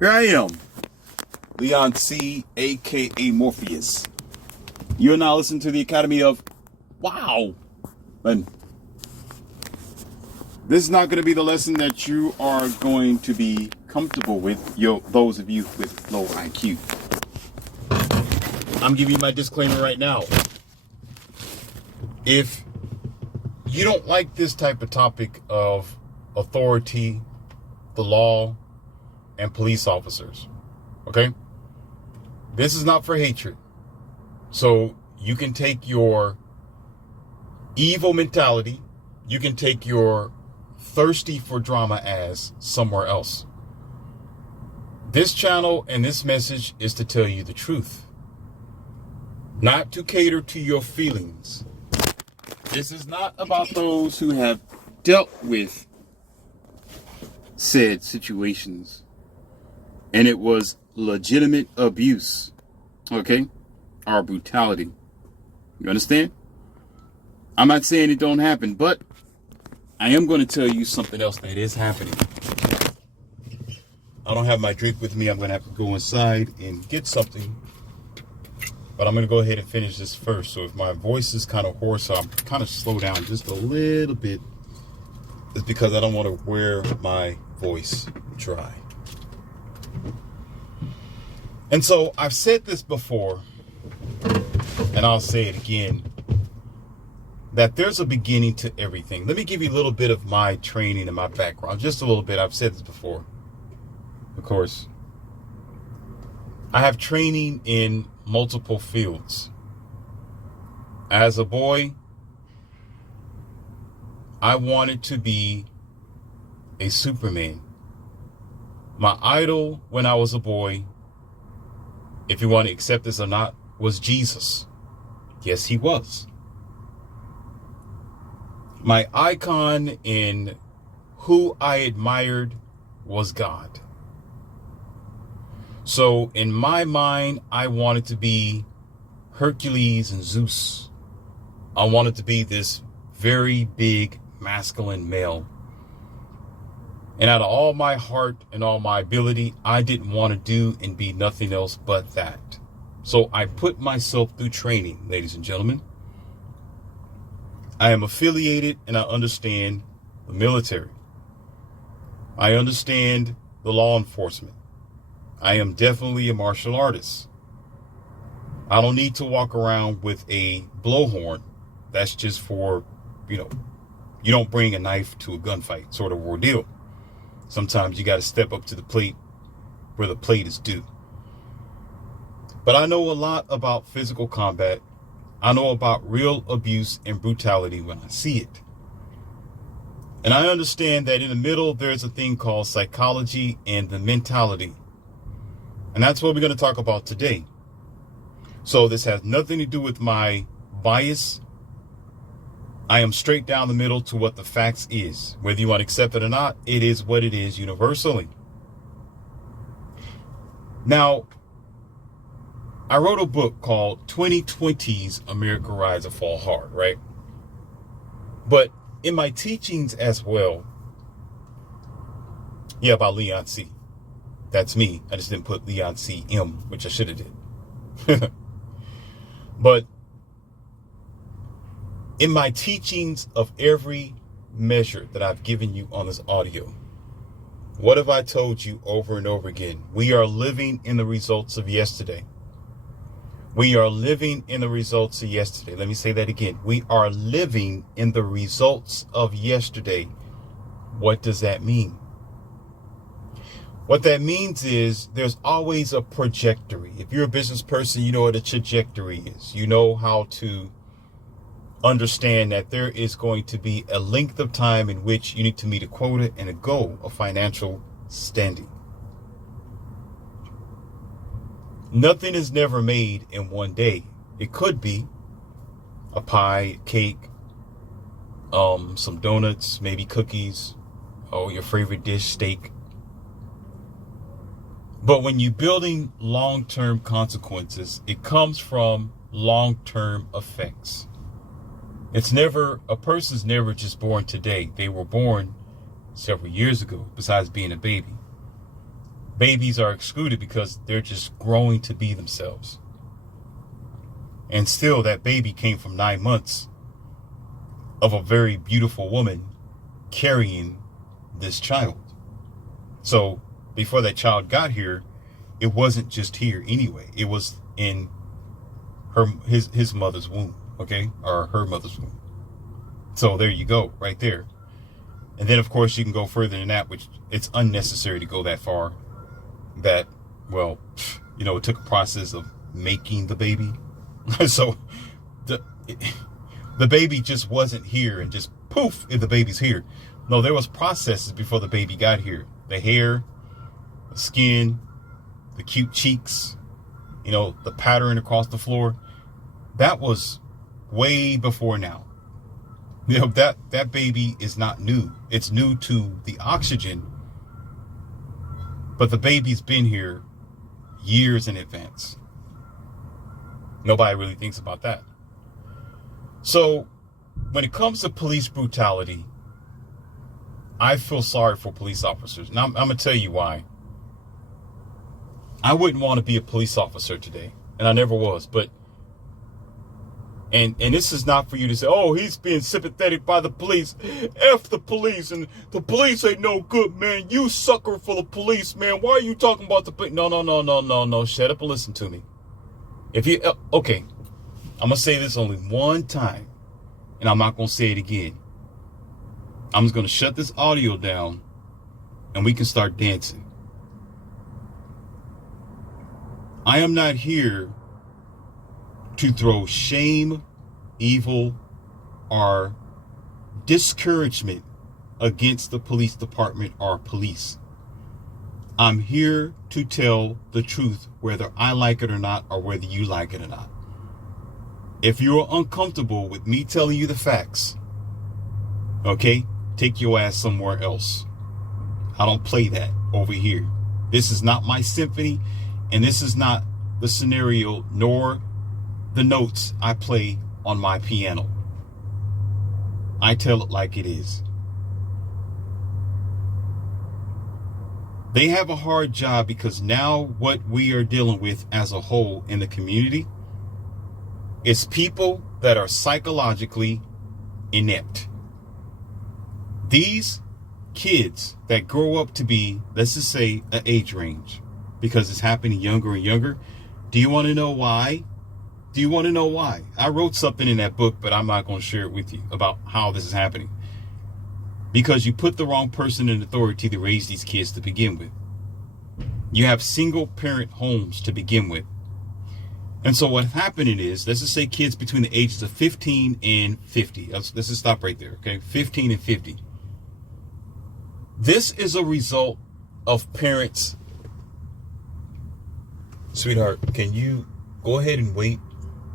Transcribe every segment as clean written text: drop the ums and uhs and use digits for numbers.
Here I am, Leon C, aka Morpheus. You're now listening to the Academy of Wow. And this is not going to be the lesson that you are going to be comfortable with, those of you with low IQ. I'm giving you my disclaimer right now. If you don't like this type of topic of authority, the law, and police officers, okay? This is not for hatred. So you can take your evil mentality, you can take your thirsty for drama ass somewhere else. This channel and this message is to tell you the truth, not to cater to your feelings. This is not about those who have dealt with said situations and it was legitimate abuse, okay, or brutality. You understand? I'm not saying it don't happen, but I am going to tell you something else that is happening. I don't have my drink with me. I'm going to have to go inside and get something, but I'm going to go ahead and finish this first. So if my voice is kind of hoarse, so I'm kind of slow down just a little bit, it's because I don't want to wear my voice dry. And so I've said this before, and I'll say it again, that there's a beginning to everything. Let me give you a little bit of my training and my background, just a little bit. I've said this before. Of course, I have training in multiple fields. As a boy, I wanted to be a Superman. My idol when I was a boy, if you want to accept this or not, was Jesus. Yes, he was. My icon in who I admired was God. So in my mind, I wanted to be Hercules and Zeus. I wanted to be this very big masculine male. And out of all my heart and all my ability, I didn't want to do and be nothing else but that. So I put myself through training, ladies and gentlemen. I am affiliated and I understand the military. I understand the law enforcement. I am definitely a martial artist. I don't need to walk around with a blowhorn. That's just for, you don't bring a knife to a gunfight sort of ordeal. Sometimes you got to step up to the plate where the plate is due. But I know a lot about physical combat. I know about real abuse and brutality when I see it. And I understand that in the middle, there's a thing called psychology and the mentality. And that's what we're going to talk about today. So this has nothing to do with my bias. I am straight down the middle to what the facts is. Whether you want to accept it or not, it is what it is universally. Now, I wrote a book called 2020's America Rise or Fall Hard, right? But in my teachings as well, about Leon C. That's me. I just didn't put Leon C. M, which I should have did. But in my teachings of every measure that I've given you on this audio, what have I told you over and over again? We are living in the results of yesterday. We are living in the results of yesterday. Let me say that again. We are living in the results of yesterday. What does that mean? What that means is there's always a trajectory. If you're a business person, you know what a trajectory is. You know how to understand that there is going to be a length of time in which you need to meet a quota and a goal of financial standing. Nothing is never made in one day. It could be a pie, cake, some donuts, maybe cookies, your favorite dish, steak. But when you're building long-term consequences, it comes from long-term effects. A person's never just born today. They were born several years ago, besides being a baby. babies are excluded because they're just growing to be themselves. And still, that baby came from 9 months of a very beautiful woman carrying this child. So before that child got here, it wasn't just here anyway. It was in his mother's womb, okay? Or her mother's womb. So there you go, right there. And then, of course, you can go further than that, which it's unnecessary to go that far. That, well, it took a process of making the baby. So the baby just wasn't here and just poof, if the baby's here. No, there was processes before the baby got here. The hair, the skin, the cute cheeks, the pattern across the floor. That was way before now. That baby is not new. It's new to the oxygen. But the baby's been here years in advance. Nobody really thinks about that. So when it comes to police brutality, I feel sorry for police officers. Now, I'm going to tell you why. I wouldn't want to be a police officer today, and I never was. But and this is not for you to say, oh, he's being sympathetic by the police. F the police, and the police ain't no good, man. You sucker for the police, man. Why are you talking about the police? No. Shut up and listen to me. Okay, I'm going to say this only one time, and I'm not going to say it again. I'm just going to shut this audio down, and we can start dancing. I am not here to throw shame, evil, or discouragement against the police department or police. I'm here to tell the truth, whether I like it or not, or whether you like it or not. If you're uncomfortable with me telling you the facts, okay, take your ass somewhere else. I don't play that over here. This is not my symphony, and this is not the scenario nor the notes I play on my piano. I tell it like it is. They have a hard job because now what we are dealing with as a whole in the community is people that are psychologically inept. These kids that grow up to be, let's just say, an age range, because it's happening younger and younger. Do you want to know why? I wrote something in that book, but I'm not going to share it with you about how this is happening. Because you put the wrong person in authority to raise these kids to begin with. You have single parent homes to begin with. And so what's happening is, let's just say kids between the ages of 15 and 50. Let's just stop right there, okay? 15 and 50. This is a result of parents. Sweetheart, can you go ahead and wait?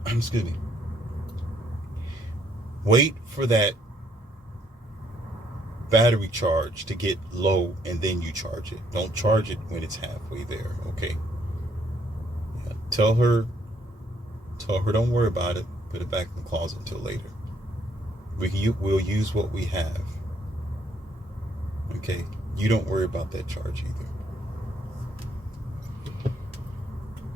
Excuse me. Wait for that battery charge to get low, and then you charge it. Don't charge it when it's halfway there, okay? Yeah. Tell her don't worry about it. Put it back in the closet until later. We'll use what we have. Okay? You don't worry about that charge either.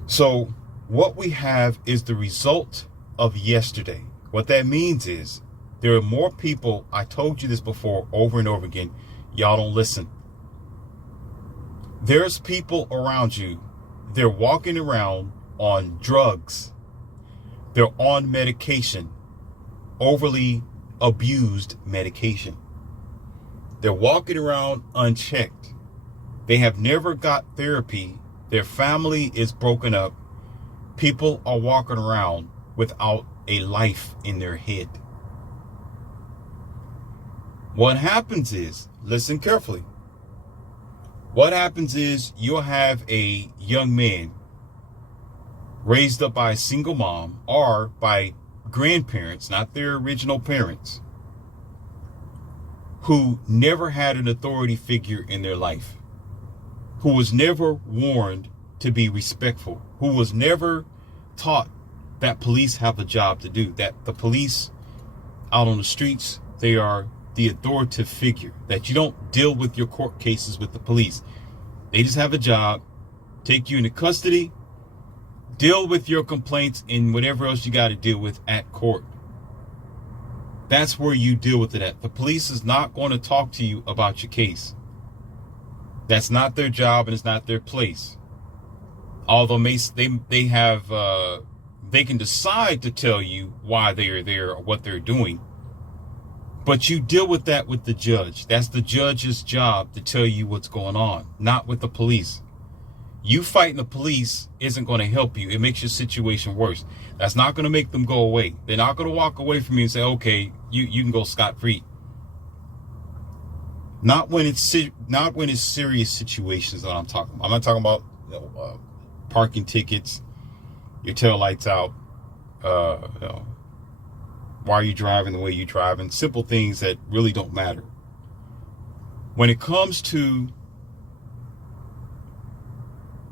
So what we have is the result of yesterday. What that means is there are more people. I told you this before over and over again. Y'all don't listen. There's people around you. They're walking around on drugs. They're on medication, overly abused medication. They're walking around unchecked. They have never got therapy. Their family is broken up. People are walking around without a life in their head. What happens is, listen carefully. What happens is you'll have a young man raised up by a single mom or by grandparents, not their original parents, who never had an authority figure in their life, who was never warned to be respectful, who was never taught that police have a job to do, that the police out on the streets, they are the authoritative figure, that you don't deal with your court cases with the police. They just have a job, take you into custody, deal with your complaints and whatever else you got to deal with at court. That's where you deal with it at. The police is not going to talk to you about your case. That's not their job and it's not their place. Although they can decide to tell you why they are there or what they're doing. But you deal with that with the judge. That's the judge's job to tell you what's going on, not with the police. You fighting the police isn't going to help you. It makes your situation worse. That's not going to make them go away. They're not going to walk away from you and say, okay, you can go scot-free. Not when it's serious situations that I'm talking about. I'm not talking about parking tickets, your tail lights out, why are you driving the way you're driving, simple things that really don't matter. When it comes to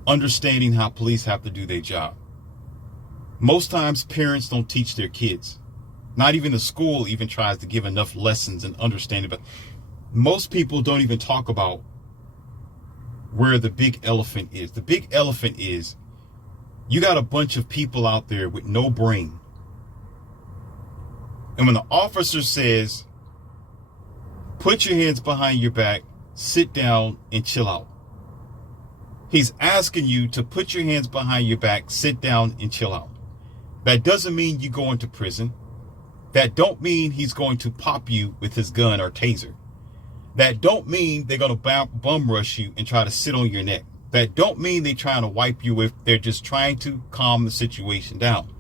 understanding how police have to do their job, most times parents don't teach their kids. Not even the school even tries to give enough lessons and understanding. But most people don't even talk about where the big elephant is. The big elephant is you got a bunch of people out there with no brain. And when the officer says, put your hands behind your back, sit down and chill out, he's asking you to put your hands behind your back, sit down and chill out. That doesn't mean you go into prison. That don't mean he's going to pop you with his gun or taser. That don't mean they're going to bum rush you and try to sit on your neck. That don't mean they're trying to wipe you if they're just trying to calm the situation down.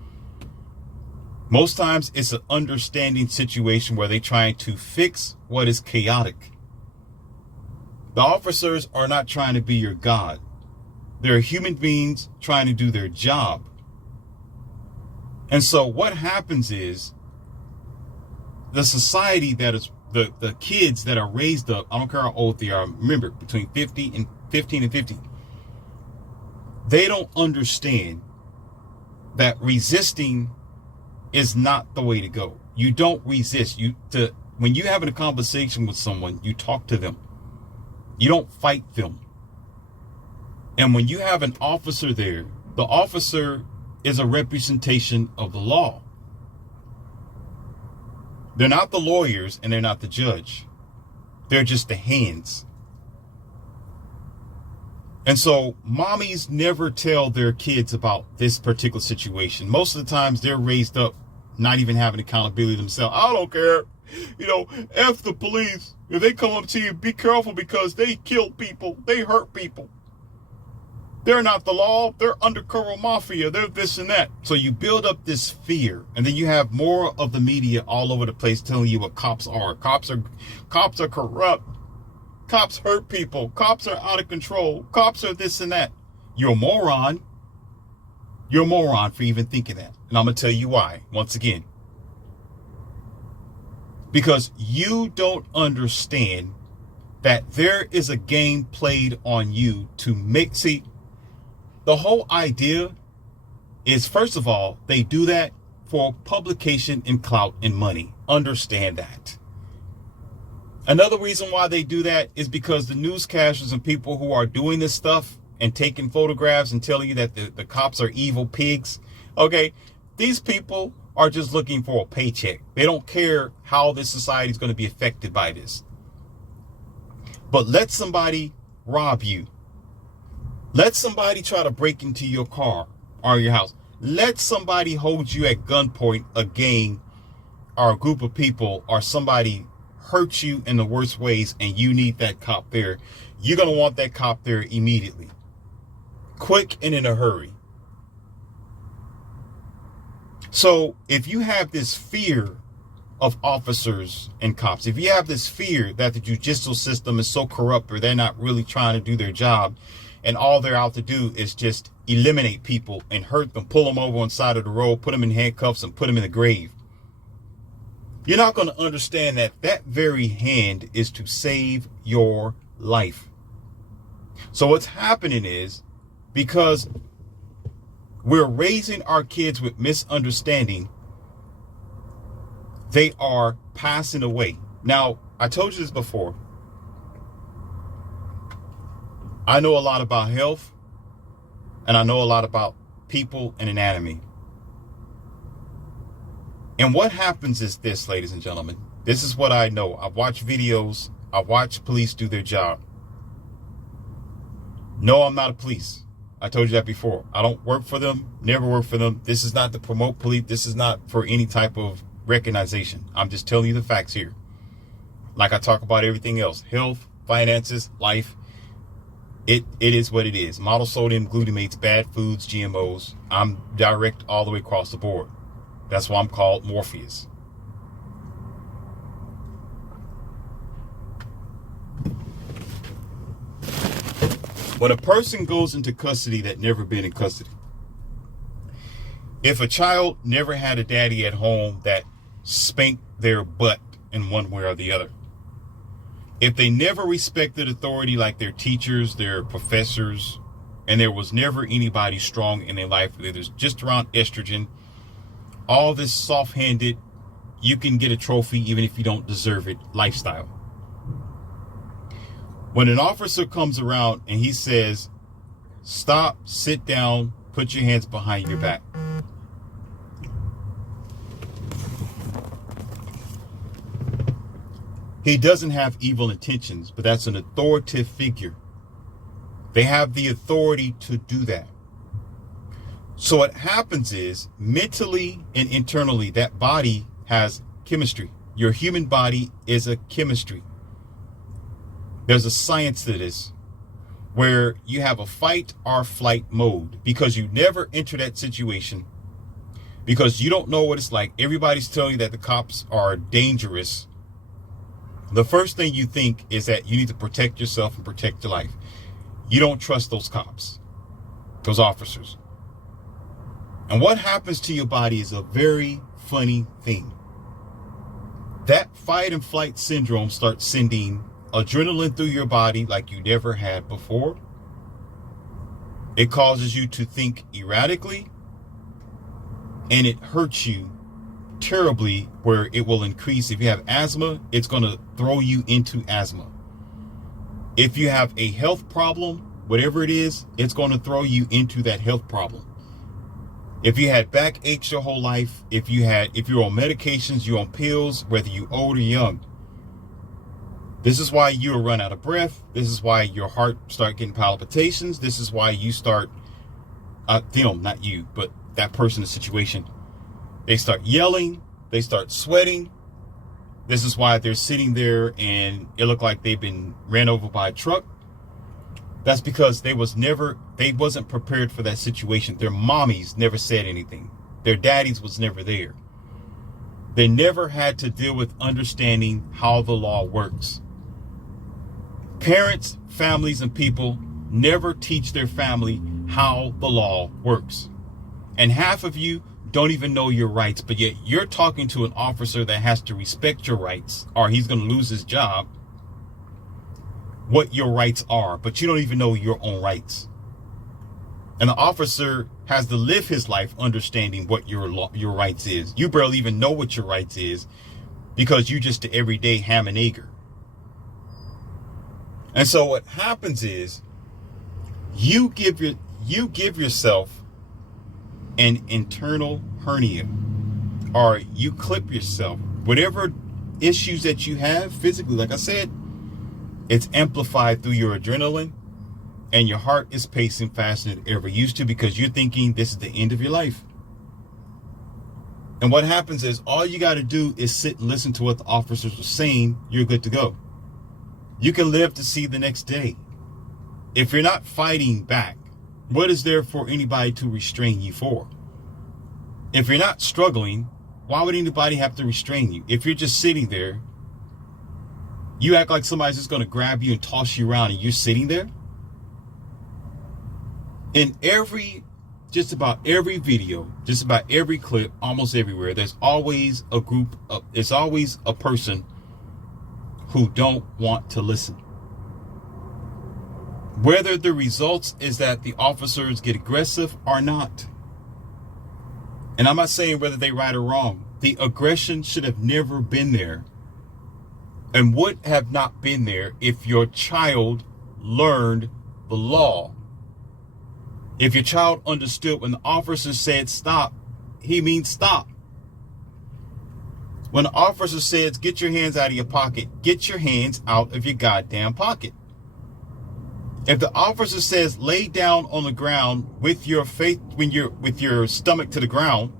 Most times it's an understanding situation where they're trying to fix what is chaotic. The officers are not trying to be your God. They're human beings trying to do their job. And so what happens is the society that is the kids that are raised up, I don't care how old they are, remember between 15 and 50, they don't understand that resisting is not the way to go. You don't resist. When you're having a conversation with someone, you talk to them. You don't fight them. And when you have an officer there, the officer is a representation of the law. They're not the lawyers and they're not the judge. They're just the hands. And so mommies never tell their kids about this particular situation. Most of the times they're raised up not even having accountability themselves. I don't care. F the police. If they come up to you, be careful because they kill people. They hurt people. They're not the law. They're undercover mafia. They're this and that. So you build up this fear, and then you have more of the media all over the place telling you what cops are. Cops are corrupt. Cops hurt people. Cops are out of control. Cops are this and that. You're a moron. You're a moron for even thinking that. And I'm going to tell you why, once again. Because you don't understand that there is a game played on you to make... See, the whole idea is, first of all, they do that for publication and clout and money. Understand that. Another reason why they do that is because the newscasters and people who are doing this stuff and taking photographs and telling you that the cops are evil pigs. Okay, these people are just looking for a paycheck. They don't care how this society is going to be affected by this. But let somebody rob you. Let somebody try to break into your car or your house. Let somebody hold you at gunpoint, a gang or a group of people, or somebody hurt you in the worst ways and you need that cop there. You're going to want that cop there immediately. Quick and in a hurry. So if you have this fear of officers and cops, if you have this fear that the judicial system is so corrupt or they're not really trying to do their job and all they're out to do is just eliminate people and hurt them, pull them over on the side of the road, put them in handcuffs and put them in the grave, you're not going to understand that that very hand is to save your life. So what's happening is, because we're raising our kids with misunderstanding, they are passing away. Now, I told you this before. I know a lot about health, and I know a lot about people and anatomy. And what happens is this, ladies and gentlemen. This is what I know. I've watched videos. I've watched police do their job. No, I'm not a police. I told you that before. I don't work for them, never work for them. This is not to promote police. This is not for any type of recognition. I'm just telling you the facts here. Like I talk about everything else. Health, finances, life. It is what it is. Model sodium glutamates, bad foods, GMOs. I'm direct all the way across the board. That's why I'm called Morpheus. When a person goes into custody that never been in custody, if a child never had a daddy at home that spanked their butt in one way or the other, if they never respected authority like their teachers, their professors, and there was never anybody strong in their life, there's just around estrogen, all this soft-handed, you can get a trophy even if you don't deserve it lifestyle. When an officer comes around and he says, stop, sit down, put your hands behind your back. He doesn't have evil intentions, but that's an authoritative figure. They have the authority to do that. So what happens is, mentally and internally, that body has chemistry. Your human body is a chemistry. There's a science to this, where you have a fight or flight mode, because you never enter that situation, because you don't know what it's like. Everybody's telling you that the cops are dangerous. The first thing you think is that you need to protect yourself and protect your life. You don't trust those cops, those officers. And what happens to your body is a very funny thing. That fight and flight syndrome starts sending adrenaline through your body like you never had before. It causes you to think erratically, and it hurts you terribly, where it will increase. If you have asthma, it's going to throw you into asthma. If you have a health problem, whatever it is, it's going to throw you into that health problem. If you had backaches your whole life, if you're on medications, you're on pills, whether you're old or young, this is why you'll run out of breath. This is why your heart start getting palpitations. This is why you start, them, not you, but that person, the situation. They start yelling. They start sweating. This is why they're sitting there and it looked like they've been ran over by a truck. That's because they wasn't prepared for that situation. Their mommies never said anything. Their daddies was never there. They never had to deal with understanding how the law works. Parents, families, and people never teach their family how the law works. And half of you don't even know your rights, but yet you're talking to an officer that has to respect your rights, or he's going to lose his job, what your rights are, but you don't even know your own rights. And the officer has to live his life understanding what your rights is. You barely even know what your rights is, because you just the everyday ham and egger. And so what happens is you give yourself an internal hernia, or you clip yourself. Whatever issues that you have physically, like I said, it's amplified through your adrenaline, and your heart is pacing faster than it ever used to, because you're thinking this is the end of your life. And what happens is all you got to do is sit and listen to what the officers are saying. You're good to go. You can live to see the next day. If you're not fighting back, what is there for anybody to restrain you for? If you're not struggling, why would anybody have to restrain you? If you're just sitting there, you act like somebody's just going to grab you and toss you around, and you're sitting there. In just about every video, just about every clip, almost everywhere, there's always a person who don't want to listen. Whether the results is that the officers get aggressive or not. And I'm not saying whether they right or wrong. The aggression should have never been there, and would have not been there if your child learned the law. If your child understood when the officer said stop, he means stop. When the officer says get your hands out of your pocket, get your hands out of your goddamn pocket. If the officer says lay down on the ground with your face, with your stomach to the ground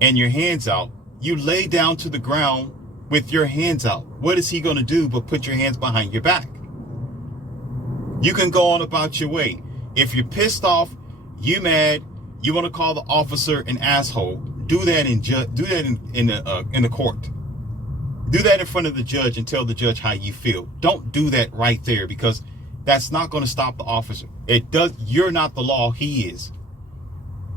and your hands out, you lay down to the ground with your hands out. What is he going to do but put your hands behind your back? You can go on about your way. If you're pissed off, you mad, you want to call the officer an asshole, do that in the court. Do that in front of the judge and tell the judge how you feel. Don't do that right there, because that's not going to stop the officer. You're not the law, he is.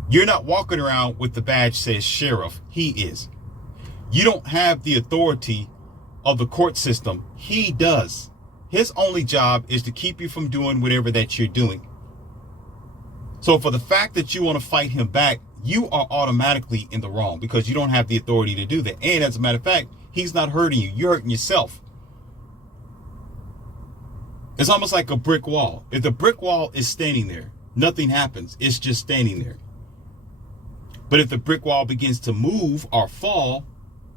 You're not walking around with the badge says sheriff, he is. You don't have the authority of the court system, he does. His only job is to keep you from doing whatever that you're doing. So for the fact that you want to fight him back, you are automatically in the wrong, because you don't have the authority to do that. And as a matter of fact, he's not hurting you. You're hurting yourself. It's almost like a brick wall. If the brick wall is standing there, nothing happens. It's just standing there. But if the brick wall begins to move or fall,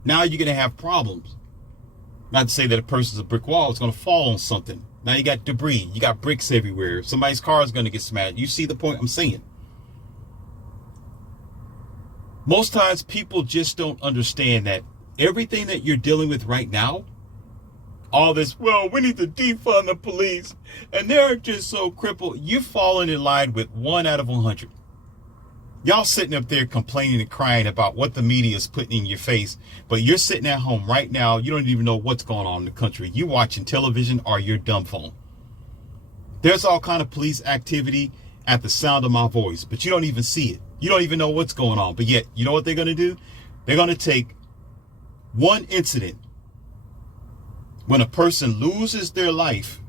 now you're going to have problems. Not to say that a person's a brick wall, it's going to fall on something. Now you got debris, you got bricks everywhere. Somebody's car is going to get smashed. You see the point I'm saying? Most times people just don't understand that everything that you're dealing with right now, all this, well, we need to defund the police and they're just so crippled. You're falling in line with 1 out of 100. Y'all sitting up there complaining and crying about what the media is putting in your face, but you're sitting at home right now. You don't even know what's going on in the country. You're watching television or your dumb phone. There's all kind of police activity at the sound of my voice, but you don't even see it. You don't even know what's going on. But yet, you know what they're going to do? They're going to take one incident when a person loses their life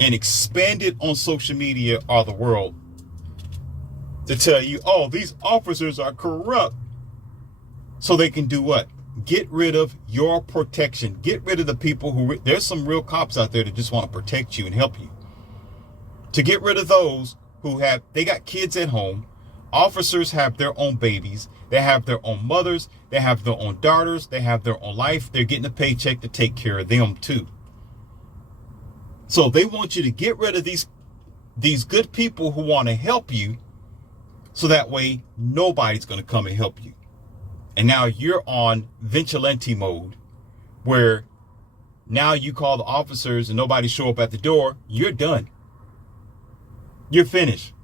and expand it on social media or the world to tell you, oh, these officers are corrupt. So they can do what? Get rid of your protection. Get rid of the people who, there's some real cops out there that just want to protect you and help you. To get rid of those who they got kids at home. Officers have their own babies. They have their own mothers. They have their own daughters. They have their own life. They're getting a paycheck to take care of them too. So they want you to get rid of these good people who want to help you, so that way nobody's going to come and help you. And now you're on vigilante mode, where now you call the officers and nobody show up at the door. You're done. You're finished.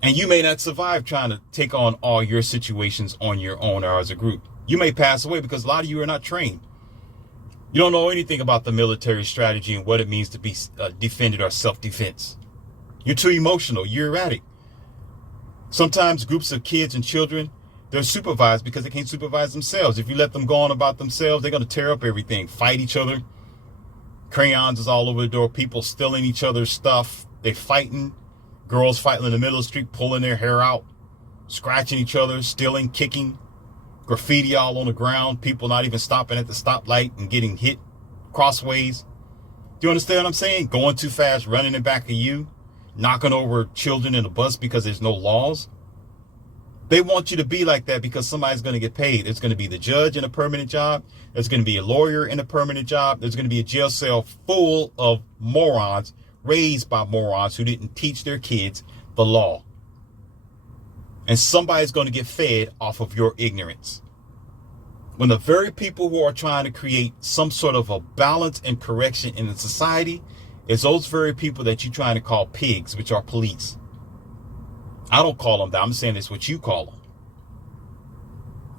And you may not survive trying to take on all your situations on your own or as a group. You may pass away because a lot of you are not trained. You don't know anything about the military strategy and what it means to be defended or self-defense. You're too emotional. You're erratic. Sometimes groups of kids and children, they're supervised because they can't supervise themselves. If you let them go on about themselves, they're going to tear up everything, fight each other. Crayons is all over the door. People stealing each other's stuff. They're fighting. Girls fighting in the middle of the street, pulling their hair out, scratching each other, stealing, kicking, graffiti all on the ground. People not even stopping at the stoplight and getting hit crossways. Do you understand what I'm saying? Going too fast, running in back of you. Knocking over children in a bus because there's no laws. They want you to be like that because somebody's going to get paid. It's going to be the judge in a permanent job. There's going to be a lawyer in a permanent job. There's going to be a jail cell full of morons raised by morons who didn't teach their kids the law. And somebody's going to get fed off of your ignorance. When the very people who are trying to create some sort of a balance and correction in the society, it's those very people that you're trying to call pigs, which are police. I don't call them that. I'm saying it's what you call them.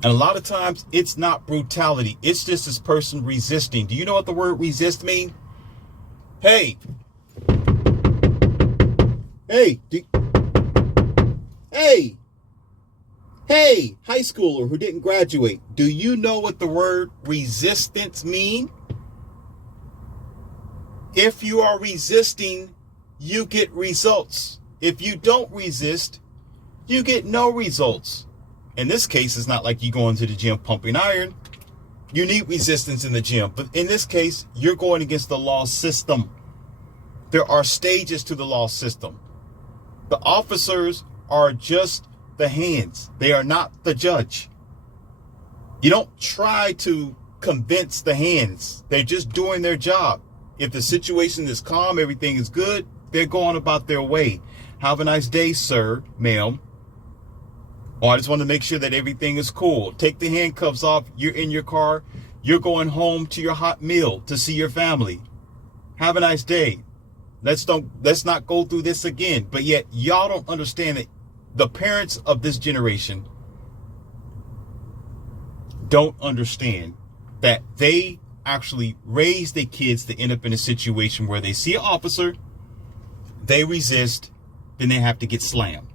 And a lot of times it's not brutality. It's just this person resisting. Do you know what the word resist means? Hey, high schooler who didn't graduate. Do you know what the word resistance means? If you are resisting, you get results. If you don't resist, you get no results. In this case, it's not like you going to the gym pumping iron. You need resistance in the gym. But in this case, you're going against the law system. There are stages to the law system. The officers are just the hands. They are not the judge. You don't try to convince the hands. They're just doing their job. If the situation is calm, everything is good, they're going about their way. Have a nice day, sir, ma'am. Or I just want to make sure that everything is cool. Take the handcuffs off. You're in your car. You're going home to your hot meal to see your family. Have a nice day. Let's not go through this again. But yet y'all don't understand that the parents of this generation don't understand that they actually raise their kids to end up in a situation where they see an officer, they resist, then they have to get slammed.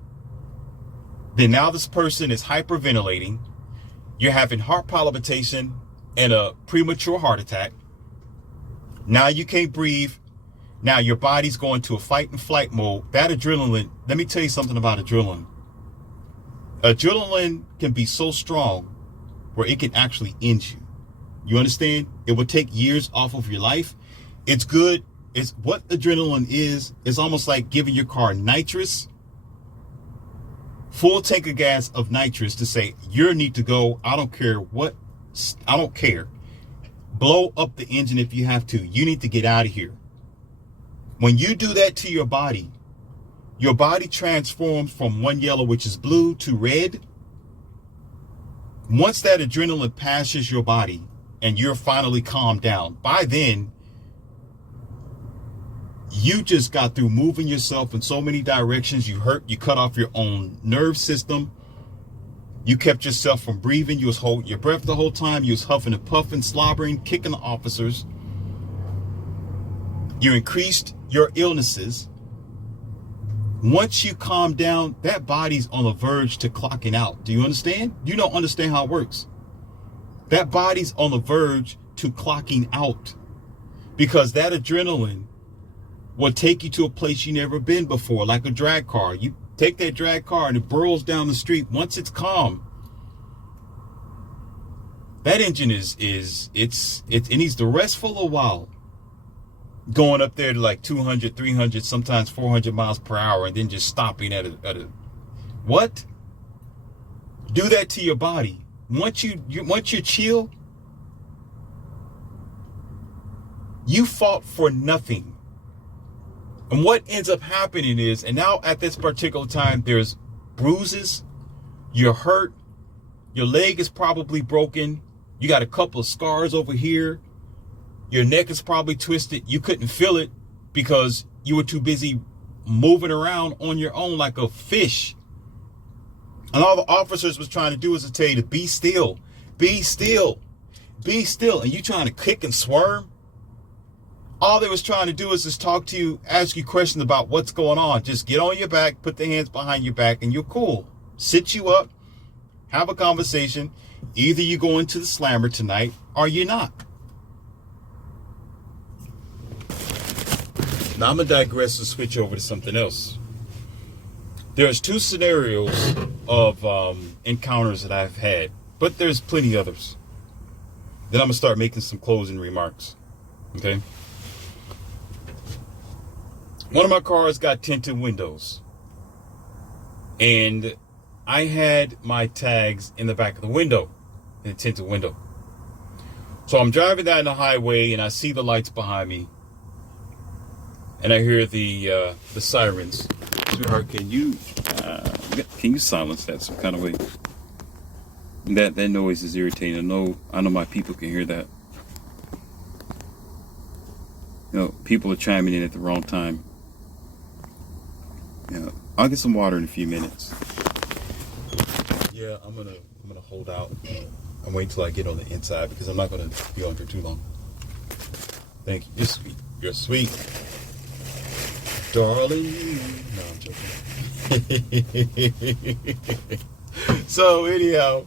Then now this person is hyperventilating. You're having heart palpitation and a premature heart attack. Now you can't breathe. Now your body's going to a fight and flight mode. That adrenaline, let me tell you something about adrenaline. Adrenaline can be so strong where it can actually end you. You understand? It will take years off of your life. It's good. It's what adrenaline is. It's almost like giving your car nitrous, full tank of gas of nitrous to say, you need to go. I don't care what. I don't care. Blow up the engine if you have to. You need to get out of here. When you do that to your body transforms from one yellow, which is blue, to red. Once that adrenaline passes your body and you're finally calmed down, by then, you just got through moving yourself in so many directions. You cut off your own nerve system. You kept yourself from breathing. You was holding your breath the whole time. You was huffing and puffing, slobbering, kicking the officers. You increased your illnesses. Once you calm down, that body's on the verge to clocking out. Do you understand? You don't understand how it works. That body's on the verge to clocking out because that adrenaline will take you to a place you never been before, like a drag car. You take that drag car and it burrows down the street. Once it's calm, that engine it needs to rest for a little while. Going up there to like 200, 300, sometimes 400 miles per hour, and then just stopping at a what? Do that to your body. Once you chill, you fought for nothing. And what ends up happening is, and now at this particular time, there's bruises, you're hurt, your leg is probably broken, you got a couple of scars over here. Your neck is probably twisted. You couldn't feel it because you were too busy moving around on your own like a fish. And all the officers was trying to do is to tell you to be still, be still, be still. And you trying to kick and swerve. All they was trying to do is just talk to you, ask you questions about what's going on. Just get on your back, put the hands behind your back, and you're cool. Sit you up, have a conversation. Either you go into the slammer tonight or you're not. Now I'm going to digress and switch over to something else. There's two scenarios of encounters that I've had, but there's plenty others. Then I'm going to start making some closing remarks. Okay? One of my cars got tinted windows. And I had my tags in the back of the window, in the tinted window. So I'm driving down the highway and I see the lights behind me. And I hear the sirens. Sweetheart, can you silence that some kind of way? That noise is irritating. I know my people can hear that. You know, people are chiming in at the wrong time. Yeah, I'll get some water in a few minutes. Yeah, I'm gonna hold out and wait till I get on the inside because I'm not gonna be on for too long. Thank you. You're sweet. You're sweet. Darling. No, I'm joking. So anyhow.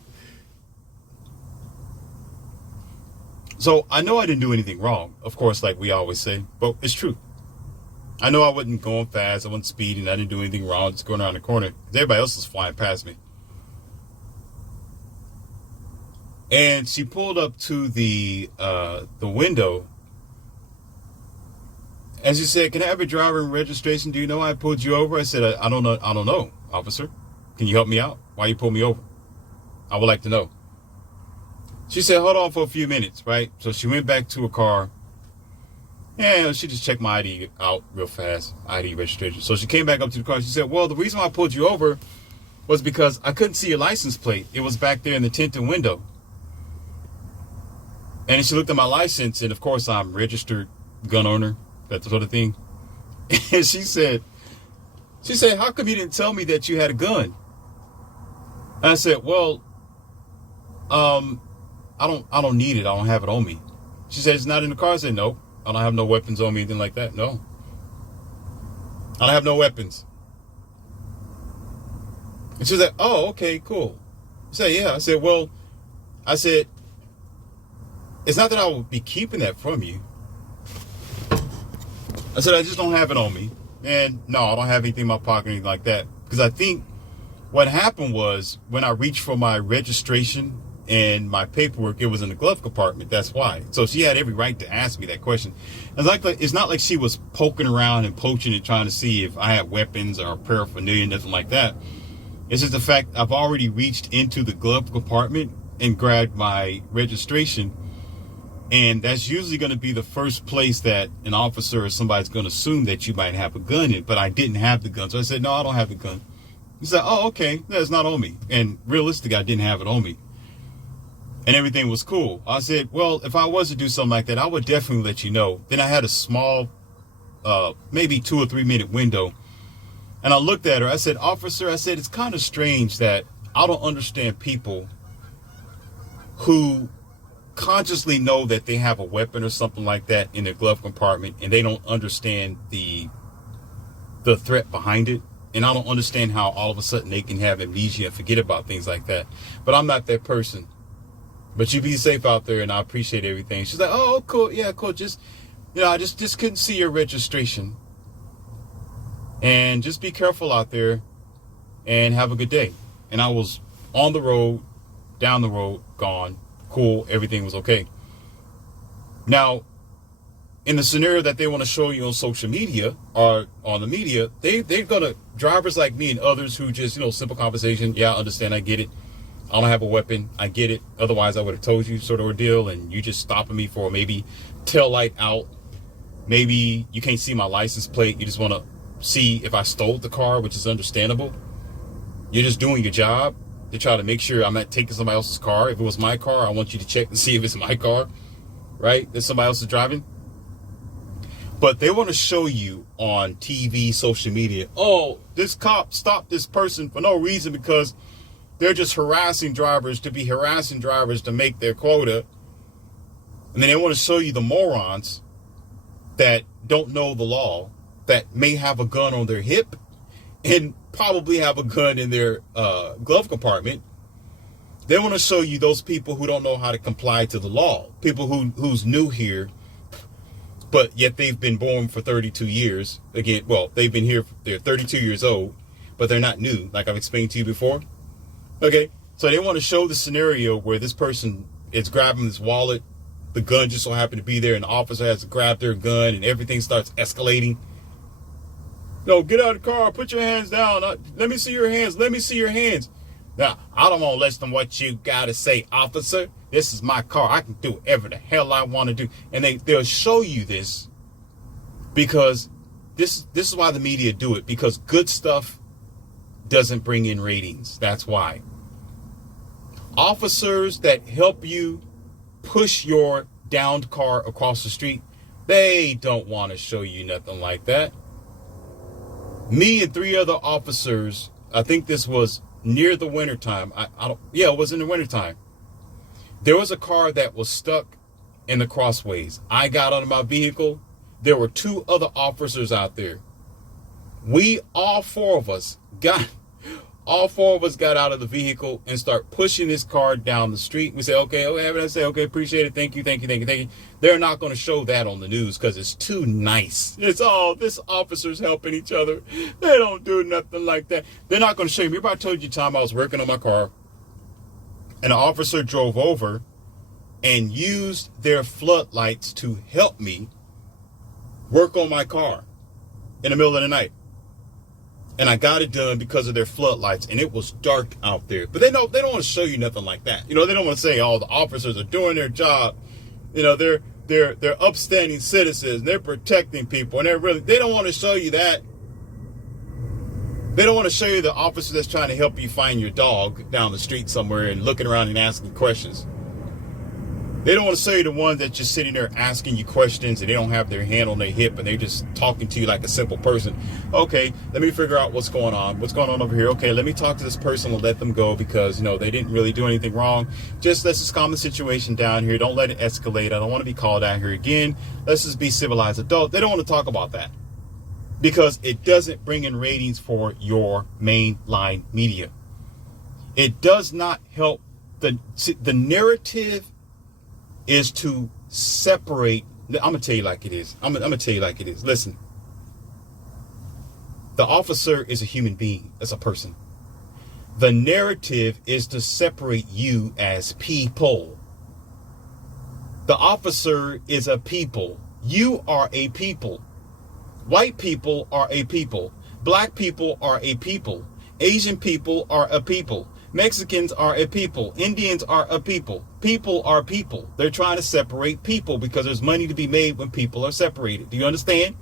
So I know I didn't do anything wrong, of course, like we always say, but it's true. I know I wasn't going fast, I wasn't speeding, I didn't do anything wrong, just going around the corner. Everybody else was flying past me. And she pulled up to the window. And she said, can I have your driver and registration? Do you know I pulled you over? I said, I don't know. I don't know, officer. Can you help me out? Why you pull me over? I would like to know. She said, hold on for a few minutes, right? So she went back to her car. And she just checked my ID out real fast, ID registration. So she came back up to the car. She said, well, the reason why I pulled you over was because I couldn't see your license plate. It was back there in the tinted window. And she looked at my license, and of course I'm registered gun owner, that sort of thing. And she said, how come you didn't tell me that you had a gun? And I said, well, I don't need it. I don't have it on me. She said, it's not in the car. I said, no, I don't have no weapons on me, anything like that. No, I don't have no weapons. And she was like, oh, okay, cool. I said, yeah. I said, well, it's not that I will be keeping that from you. I said, I just don't have it on me. And no, I don't have anything in my pocket or anything like that. Because I think what happened was when I reached for my registration and my paperwork, it was in the glove compartment. That's why. So she had every right to ask me that question. It's not like she was poking around and poaching and trying to see if I had weapons or paraphernalia, nothing like that. It's just the fact I've already reached into the glove compartment and grabbed my registration. And that's usually going to be the first place that an officer or somebody's going to assume that you might have a gun in. But I didn't have the gun. So I said, no, I don't have the gun. He said, oh, okay. That's not on me. And realistically, I didn't have it on me. And everything was cool. I said, well, if I was to do something like that, I would definitely let you know. Then I had a small, maybe 2 or 3 minute window. And I looked at her. I said, officer, I said, it's kind of strange that I don't understand people who consciously know that they have a weapon or something like that in their glove compartment, and they don't understand the threat behind it. And I don't understand how all of a sudden they can have amnesia and forget about things like that. But I'm not that person. But you be safe out there, and I appreciate everything. She's like, oh, cool. Yeah, cool. Just, I just couldn't see your registration. And just be careful out there and have a good day. And I was on the road, down the road, gone. Cool, everything was okay. Now, in the scenario that they want to show you on social media or on the media, they're gonna, drivers like me and others who just, simple conversation. Yeah, I understand, I get it. I don't have a weapon, I get it. Otherwise, I would have told you, sort of ordeal, and you just stopping me for maybe tail light out. Maybe you can't see my license plate. You just want to see if I stole the car, which is understandable. You're just doing your job to try to make sure I'm not taking somebody else's car. If it was my car, I want you to check to see if it's my car, right? That somebody else is driving. But they want to show you on TV, social media, oh, this cop stopped this person for no reason because they're just harassing drivers to be harassing drivers to make their quota. And then they want to show you the morons that don't know the law, that may have a gun on their hip and probably have a gun in their glove compartment. They want to show you those people who don't know how to comply to the law, people who's new here, but yet they've been born for 32 years. Again, well, they've been here, they're 32 years old, but they're not new, like I've explained to you before. Okay, so they want to show the scenario where this person is grabbing this wallet, the gun just so happened to be there, and the officer has to grab their gun, and everything starts escalating. No, get out of the car. Put your hands down. Let me see your hands. Let me see your hands. Now, I don't want to listen to what you got to say, officer. This is my car. I can do whatever the hell I want to do. And they'll show you this because this is why the media do it, because good stuff doesn't bring in ratings. That's why. Officers that help you push your downed car across the street, they don't want to show you nothing like that. Me and 3 other officers, I think this was near the wintertime. It was in the wintertime. There was a car that was stuck in the crossways. I got out of my vehicle. There were 2 other officers out there. All four of us got out of the vehicle and start pushing this car down the street. We say, okay, appreciate it. Thank you. They're not going to show that on the news because it's too nice. It's all, this officer's helping each other. They don't do nothing like that. They're not going to show you. Remember I told you time I was working on my car and an officer drove over and used their floodlights to help me work on my car in the middle of the night. And I got it done because of their floodlights, and it was dark out there. But they don't want to show you nothing like that. They don't want to say, oh, the officers are doing their job. They're upstanding citizens, and they're protecting people, and they don't want to show you that. They don't want to show you the officer that's trying to help you find your dog down the street somewhere and looking around and asking questions. They don't want to show you the ones that just sitting there asking you questions and they don't have their hand on their hip and they're just talking to you like a simple person. Okay, let me figure out what's going on. What's going on over here? Okay, let me talk to this person and let them go because, they didn't really do anything wrong. Let's just calm the situation down here. Don't let it escalate. I don't want to be called out here again. Let's just be civilized adults. They don't want to talk about that because it doesn't bring in ratings for your mainline media. It does not help. The narrative is to separate. I'm gonna tell you like it is. I'm gonna tell you like it is. Listen, the officer is a human being, as a person. The narrative is to separate you as people. The officer is a people. You are a people. White people are a people. Black people are a people. Asian people are a people. Mexicans are a people. Indians are a people. People are people. They're trying to separate people because there's money to be made when people are separated. Do you understand?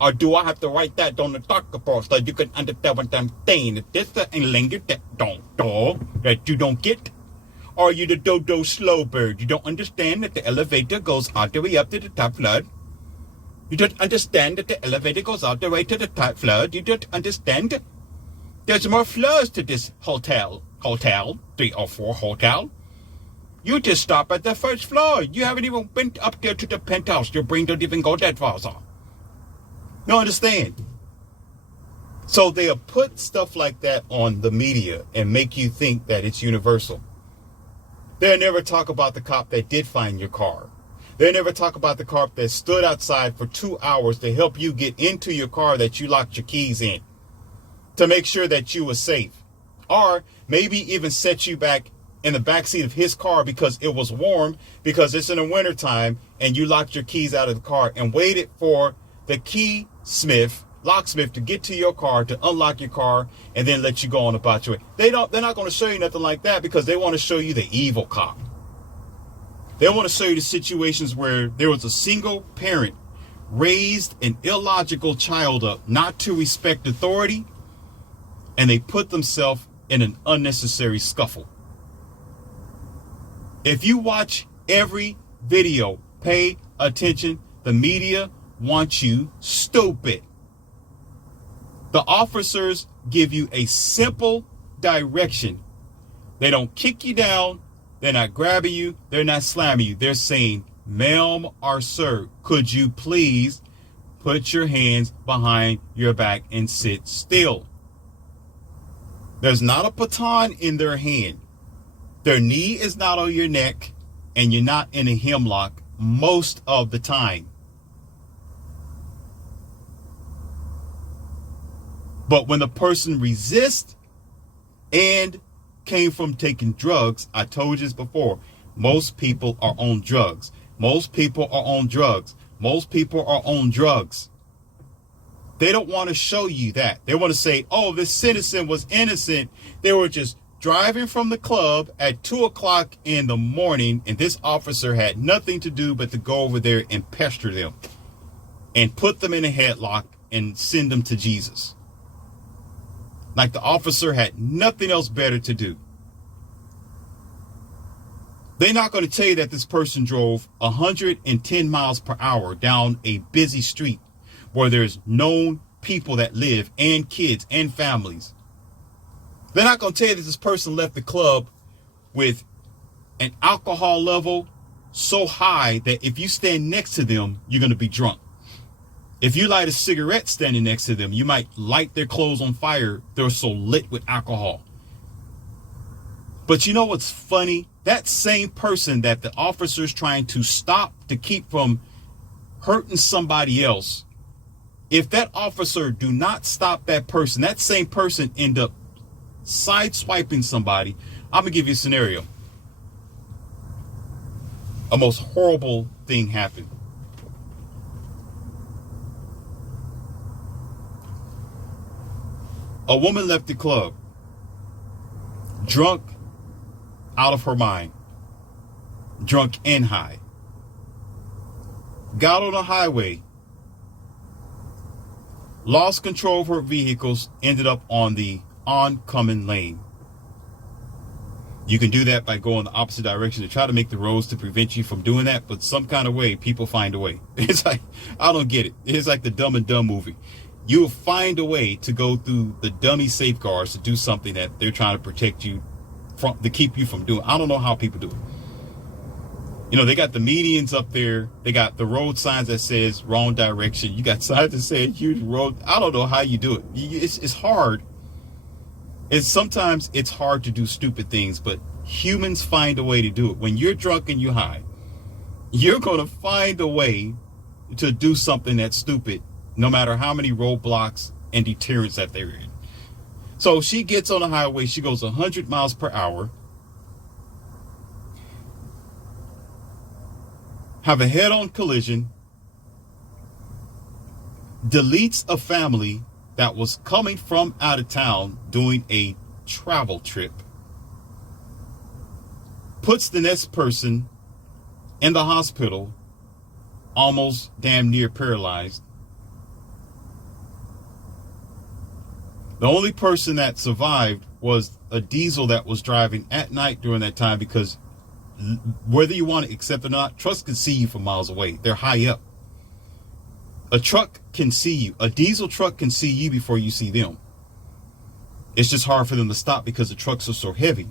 Or do I have to write that on the document so you can understand what I'm saying? Is this a language that you don't get? Or are you the dodo slow bird? You don't understand that the elevator goes all the way up to the top floor? You don't understand that the elevator goes all the way to the top floor? You don't understand? There's more floors to this hotel, 3 or 4 hotel. You just stop at the first floor. You haven't even been up there to the penthouse. Your brain don't even go that far, so. You understand? So they'll put stuff like that on the media and make you think that it's universal. They'll never talk about the cop that did find your car. They'll never talk about the cop that stood outside for 2 hours to help you get into your car that you locked your keys in, to make sure that you were safe, or maybe even set you back in the backseat of his car because it was warm, because it's in the wintertime, and you locked your keys out of the car and waited for the locksmith to get to your car to unlock your car and then let you go on about your way. They're not going to show you nothing like that because they want to show you the evil cop. They want to show you the situations where there was a single parent raised an illogical child up not to respect authority, and they put themselves in an unnecessary scuffle. If you watch every video, pay attention. The media wants you stupid. The officers give you a simple direction. They don't kick you down. They're not grabbing you. They're not slamming you. They're saying, ma'am or sir, could you please put your hands behind your back and sit still? There's not a baton in their hand. Their knee is not on your neck, and you're not in a hemlock most of the time. But when the person resists and came from taking drugs, I told you this before, most people are on drugs. Most people are on drugs. Most people are on drugs. They don't want to show you that. They want to say, oh, this citizen was innocent. They were just driving from the club at 2 o'clock in the morning, and this officer had nothing to do but to go over there and pester them and put them in a headlock and send them to Jesus. Like the officer had nothing else better to do. They're not going to tell you that this person drove 110 miles per hour down a busy street where there's known people that live and kids and families. They're not going to tell you that this person left the club with an alcohol level so high that if you stand next to them, you're going to be drunk. If you light a cigarette standing next to them, you might light their clothes on fire. They're so lit with alcohol. But you know what's funny? That same person that the officer's trying to stop to keep from hurting somebody else, if that officer do not stop that person, that same person end up sideswiping somebody. I'm going to give you a scenario. A most horrible thing happened. A woman left the club, drunk, out of her mind, drunk and high. Got on the highway, lost control of her vehicles, ended up on the oncoming lane. You can do that by going the opposite direction to try to make the roads to prevent you from doing that, but some kind of way, people find a way. It's like, I don't get it. It's like the Dumb and Dumb movie. You'll find a way to go through the dummy safeguards to do something that they're trying to protect you from, to keep you from doing. I don't know how people do it. You know, they got the medians up there. They got the road signs that says wrong direction. You got signs that say huge road. I don't know how you do it. It's hard. Sometimes it's hard to do stupid things, but humans find a way to do it. When you're drunk and you're high, you're going to find a way to do something that's stupid, no matter how many roadblocks and deterrents that they're in. So she gets on the highway. She goes 100 miles per hour. Have a head-on collision. Deletes a family that was coming from out of town doing a travel trip. Puts the next person in the hospital, almost damn near paralyzed. The only person that survived was a diesel that was driving at night during that time, because whether you want to accept it or not, trucks can see you from miles away. They're high up. A truck can see you. A diesel truck can see you before you see them. It's just hard for them to stop because the trucks are so heavy.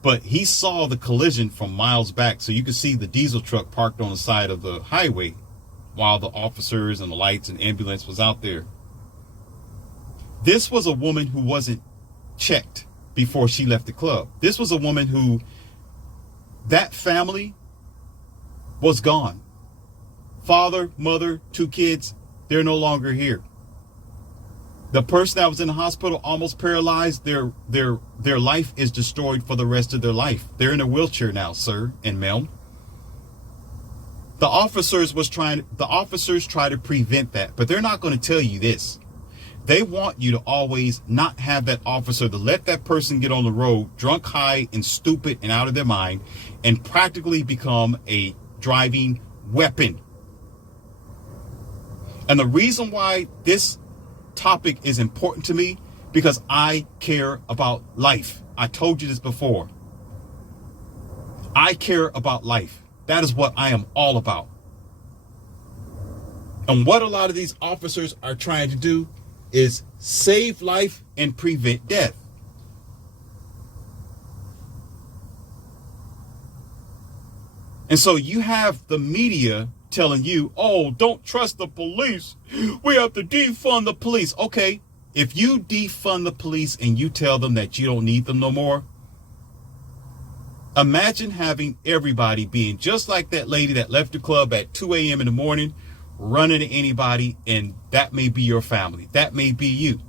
But he saw the collision from miles back, so you could see the diesel truck parked on the side of the highway while the officers and the lights and ambulance was out there. This was a woman who wasn't checked before she left the club. This was a woman who, that family was gone. Father, mother, 2 kids, they're no longer here. The person that was in the hospital almost paralyzed, their life is destroyed for the rest of their life. They're in a wheelchair now, sir and ma'am. The officers try to prevent that, but they're not going to tell you this. They want you to always not have that officer, to let that person get on the road drunk, high, and stupid and out of their mind, and practically become a driving weapon. And the reason why this topic is important to me, because I care about life. I told you this before. I care about life. That is what I am all about. And what a lot of these officers are trying to do is save life and prevent death. And so you have the media telling you, oh, don't trust the police. We have to defund the police. Okay, if you defund the police and you tell them that you don't need them no more, imagine having everybody being just like that lady that left the club at 2 a.m. in the morning, running to anybody, and that may be your family. That may be you.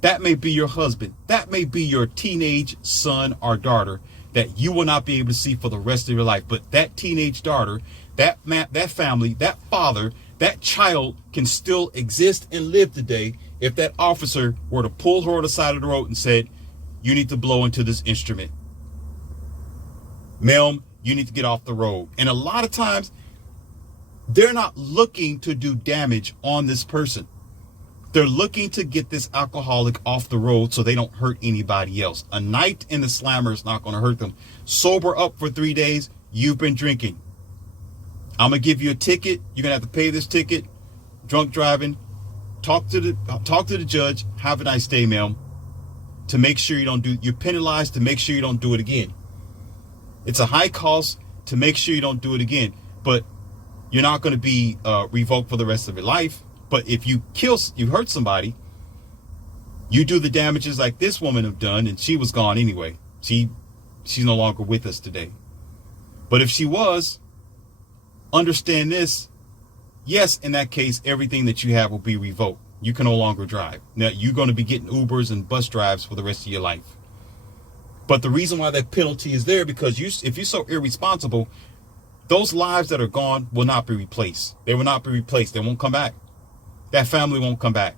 That may be your husband. That may be your teenage son or daughter that you will not be able to see for the rest of your life. But that teenage daughter, that family, that father, that child can still exist and live today if that officer were to pull her on the side of the road and said, you need to blow into this instrument. Ma'am, you need to get off the road. And a lot of times, they're not looking to do damage on this person. They're looking to get this alcoholic off the road so they don't hurt anybody else. A night in the slammer is not going to hurt them. Sober up for 3 days, you've been drinking. I'm going to give you a ticket. You're going to have to pay this ticket. Drunk driving. Talk to the judge. Have a nice day, ma'am. To make sure you're penalized to make sure you don't do it again. It's a high cost to make sure you don't do it again. But you're not going to be revoked for the rest of your life. But if you hurt somebody, you do the damages like this woman have done, and she was gone anyway. She's no longer with us today. But if she was, understand this. Yes, in that case, everything that you have will be revoked. You can no longer drive. Now, you're going to be getting Ubers and bus drives for the rest of your life. But the reason why that penalty is there, because if you're so irresponsible, those lives that are gone will not be replaced. They will not be replaced. They won't come back. That family won't come back.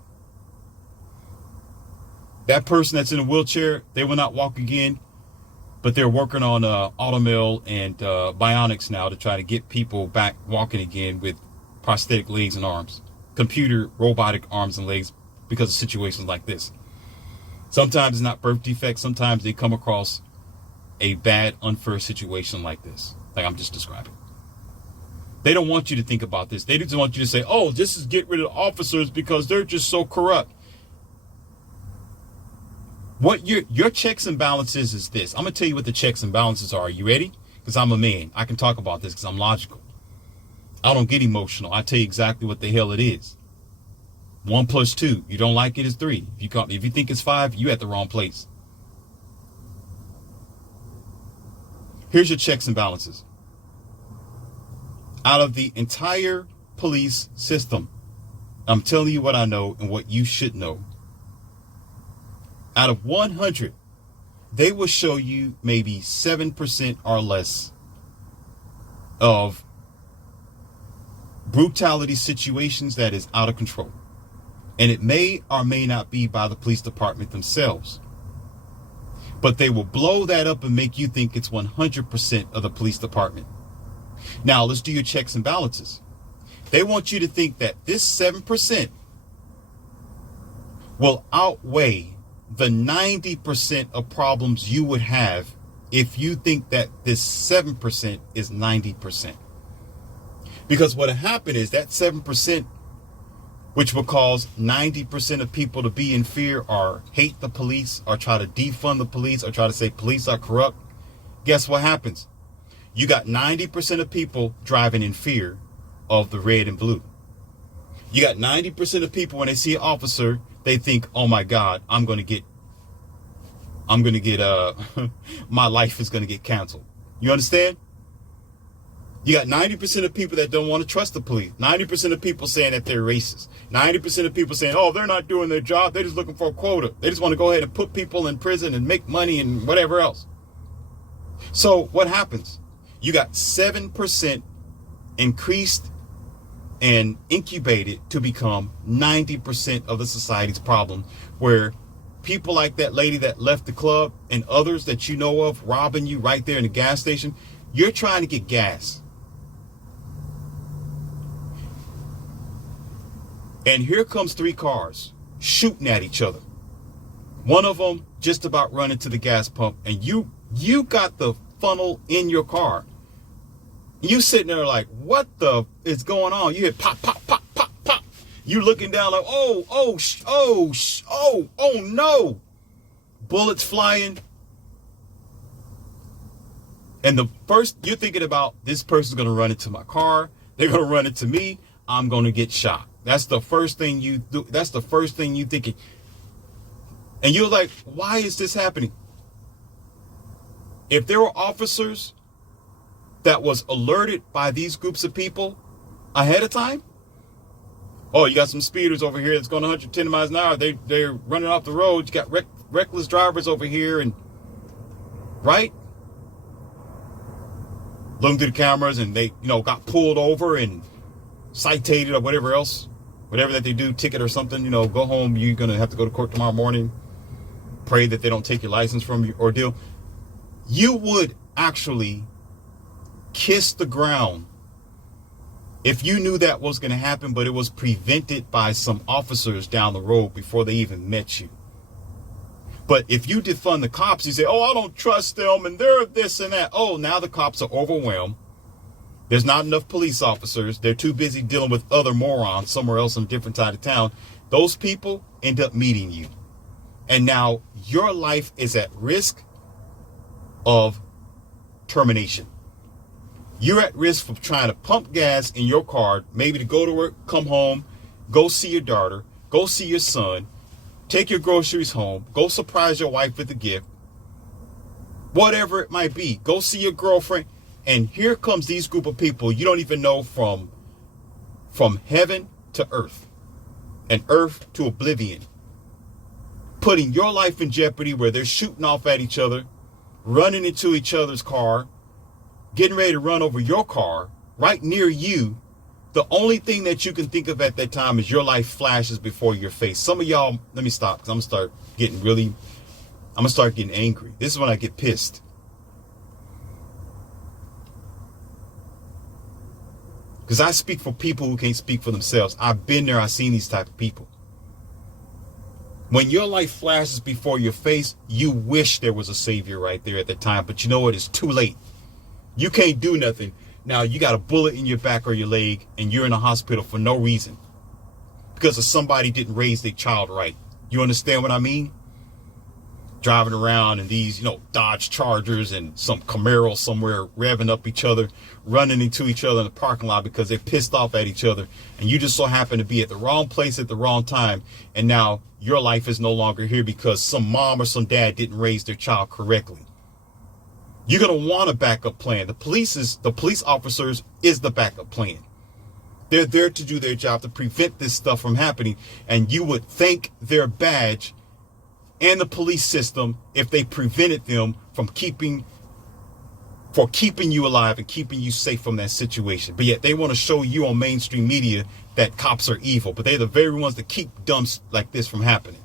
That person that's in a wheelchair, they will not walk again, but they're working on automill and bionics now to try to get people back walking again with prosthetic legs and arms, computer robotic arms and legs, because of situations like this. Sometimes it's not birth defects. Sometimes they come across a bad, unfair situation like this, like I'm just describing. They don't want you to think about this. They just want you to say, oh, this is get rid of officers because they're just so corrupt. What your checks and balances is this. I'm going to tell you what the checks and balances are. Are you ready? Because I'm a man. I can talk about this because I'm logical. I don't get emotional. I tell you exactly what the hell it is. 1 + 2. You don't like it is 3. If you think it's 5, you're at the wrong place. Here's your checks and balances. Out of the entire police system, I'm telling you what I know and what you should know. Out of 100, they will show you maybe 7% or less of brutality situations that is out of control. And it may or may not be by the police department themselves. But they will blow that up and make you think it's 100% of the police department. Now, let's do your checks and balances. They want you to think that this 7% will outweigh the 90% of problems you would have if you think that this 7% is 90%. Because what happened is that 7%, which will cause 90% of people to be in fear or hate the police or try to defund the police or try to say police are corrupt. Guess what happens? You got 90% of people driving in fear of the red and blue. You got 90% of people when they see an officer, they think, oh my God, I'm going to get, my life is going to get canceled. You understand? You got 90% of people that don't want to trust the police. 90% of people saying that they're racist. 90% of people saying, oh, they're not doing their job. They're just looking for a quota. They just want to go ahead and put people in prison and make money and whatever else. So what happens? You got 7% increased and incubated to become 90% of the society's problem, where people like that lady that left the club and others that you know of robbing you right there in the gas station, you're trying to get gas. And here comes 3 cars shooting at each other. One of them just about running to the gas pump, and you got the funnel in your car. You sitting there like, what the is going on? You hear pop, pop, pop, pop, pop. You looking down like, oh no. Bullets flying. And the first you're thinking about, this person's going to run into my car. They're going to run into me. I'm going to get shot. That's the first thing you do. That's the first thing you thinking. And you're like, why is this happening? If there were officers that was alerted by these groups of people ahead of time, oh, you got some speeders over here that's going 110 miles an hour. They're running off the road. You got reckless drivers over here, and right? Looking through the cameras, and they, got pulled over and cited or whatever else, whatever that they do, ticket or something, go home. You're going to have to go to court tomorrow morning. Pray that they don't take your license from you, ordeal. You would actually kiss the ground if you knew that was going to happen, but it was prevented by some officers down the road before they even met you. But if you defund the cops, you say, oh, I don't trust them and they're this and that. Oh, now the cops are overwhelmed. There's not enough police officers. They're too busy dealing with other morons somewhere else on a different side of town. Those people end up meeting you. And now your life is at risk of termination. You're at risk for trying to pump gas in your car, maybe to go to work, come home, go see your daughter, go see your son, take your groceries home, go surprise your wife with a gift, whatever it might be. Go see your girlfriend. And here comes these group of people you don't even know, from heaven to earth and earth to oblivion, putting your life in jeopardy, where they're shooting off at each other, running into each other's car, getting ready to run over your car right near you, The only thing that you can think of at that time is your life flashes before your face. Some of y'all, let me stop, because I'm going to start getting angry. This is when I get pissed. Because I speak for people who can't speak for themselves. I've been there. I've seen these type of people. When your life flashes before your face, you wish there was a savior right there at the time. But you know what? It's too late. You can't do nothing. Now you got a bullet in your back or your leg, and you're in a hospital for no reason. Because of somebody didn't raise their child right. You understand what I mean? Driving around in these, Dodge Chargers and some Camaro somewhere, revving up each other, running into each other in the parking lot because they're pissed off at each other. And you just so happen to be at the wrong place at the wrong time. And now your life is no longer here because some mom or some dad didn't raise their child correctly. You're going to want a backup plan. The police officers is the backup plan. They're there to do their job to prevent this stuff from happening. And you would thank their badge and the police system if they prevented them from keeping you alive and keeping you safe from that situation. But yet they want to show you on mainstream media that cops are evil, but they're the very ones that keep dumps like this from happening.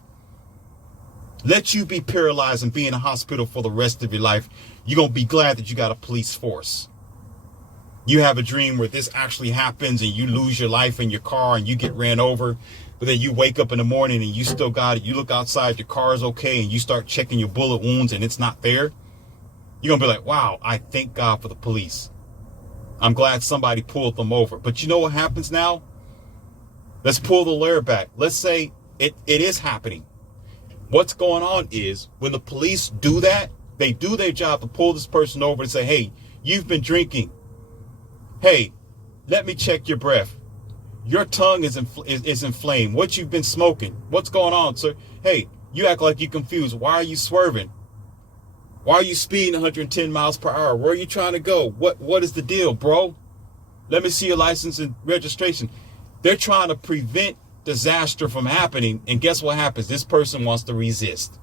Let you be paralyzed and be in a hospital for the rest of your life. You're going to be glad that you got a police force. You have a dream where this actually happens and you lose your life in your car and you get ran over. But then you wake up in the morning and you still got it. You look outside, your car is okay, and you start checking your bullet wounds and it's not there. You're going to be like, wow, I thank God for the police. I'm glad somebody pulled them over. But you know what happens now? Let's pull the layer back. Let's say it is happening. What's going on is when the police do that, they do their job to pull this person over and say, hey, you've been drinking. Hey, let me check your breath. Your tongue is inflamed. What you've been smoking? What's going on, sir? Hey, you act like you're confused. Why are you swerving? Why are you speeding 110 miles per hour? Where are you trying to go? What is the deal, bro? Let me see your license and registration. They're trying to prevent disaster from happening. And guess what happens? This person wants to resist.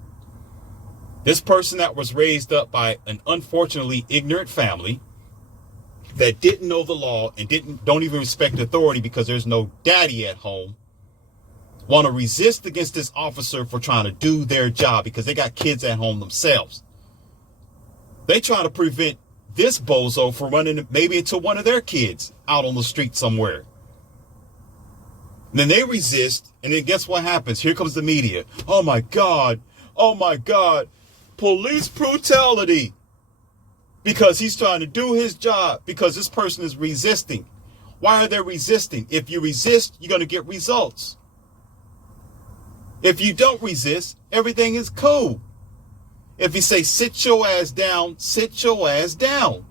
This person that was raised up by an unfortunately ignorant family that didn't know the law and don't even respect authority because there's no daddy at home, want to resist against this officer for trying to do their job because they got kids at home themselves. They try to prevent this bozo from running maybe into one of their kids out on the street somewhere. And then they resist, and then guess what happens? Here comes the media. Oh my God, police brutality. Because he's trying to do his job, because this person is resisting. Why are they resisting? If you resist, you're going to get results. If you don't resist, everything is cool. If you say, sit your ass down, sit your ass down.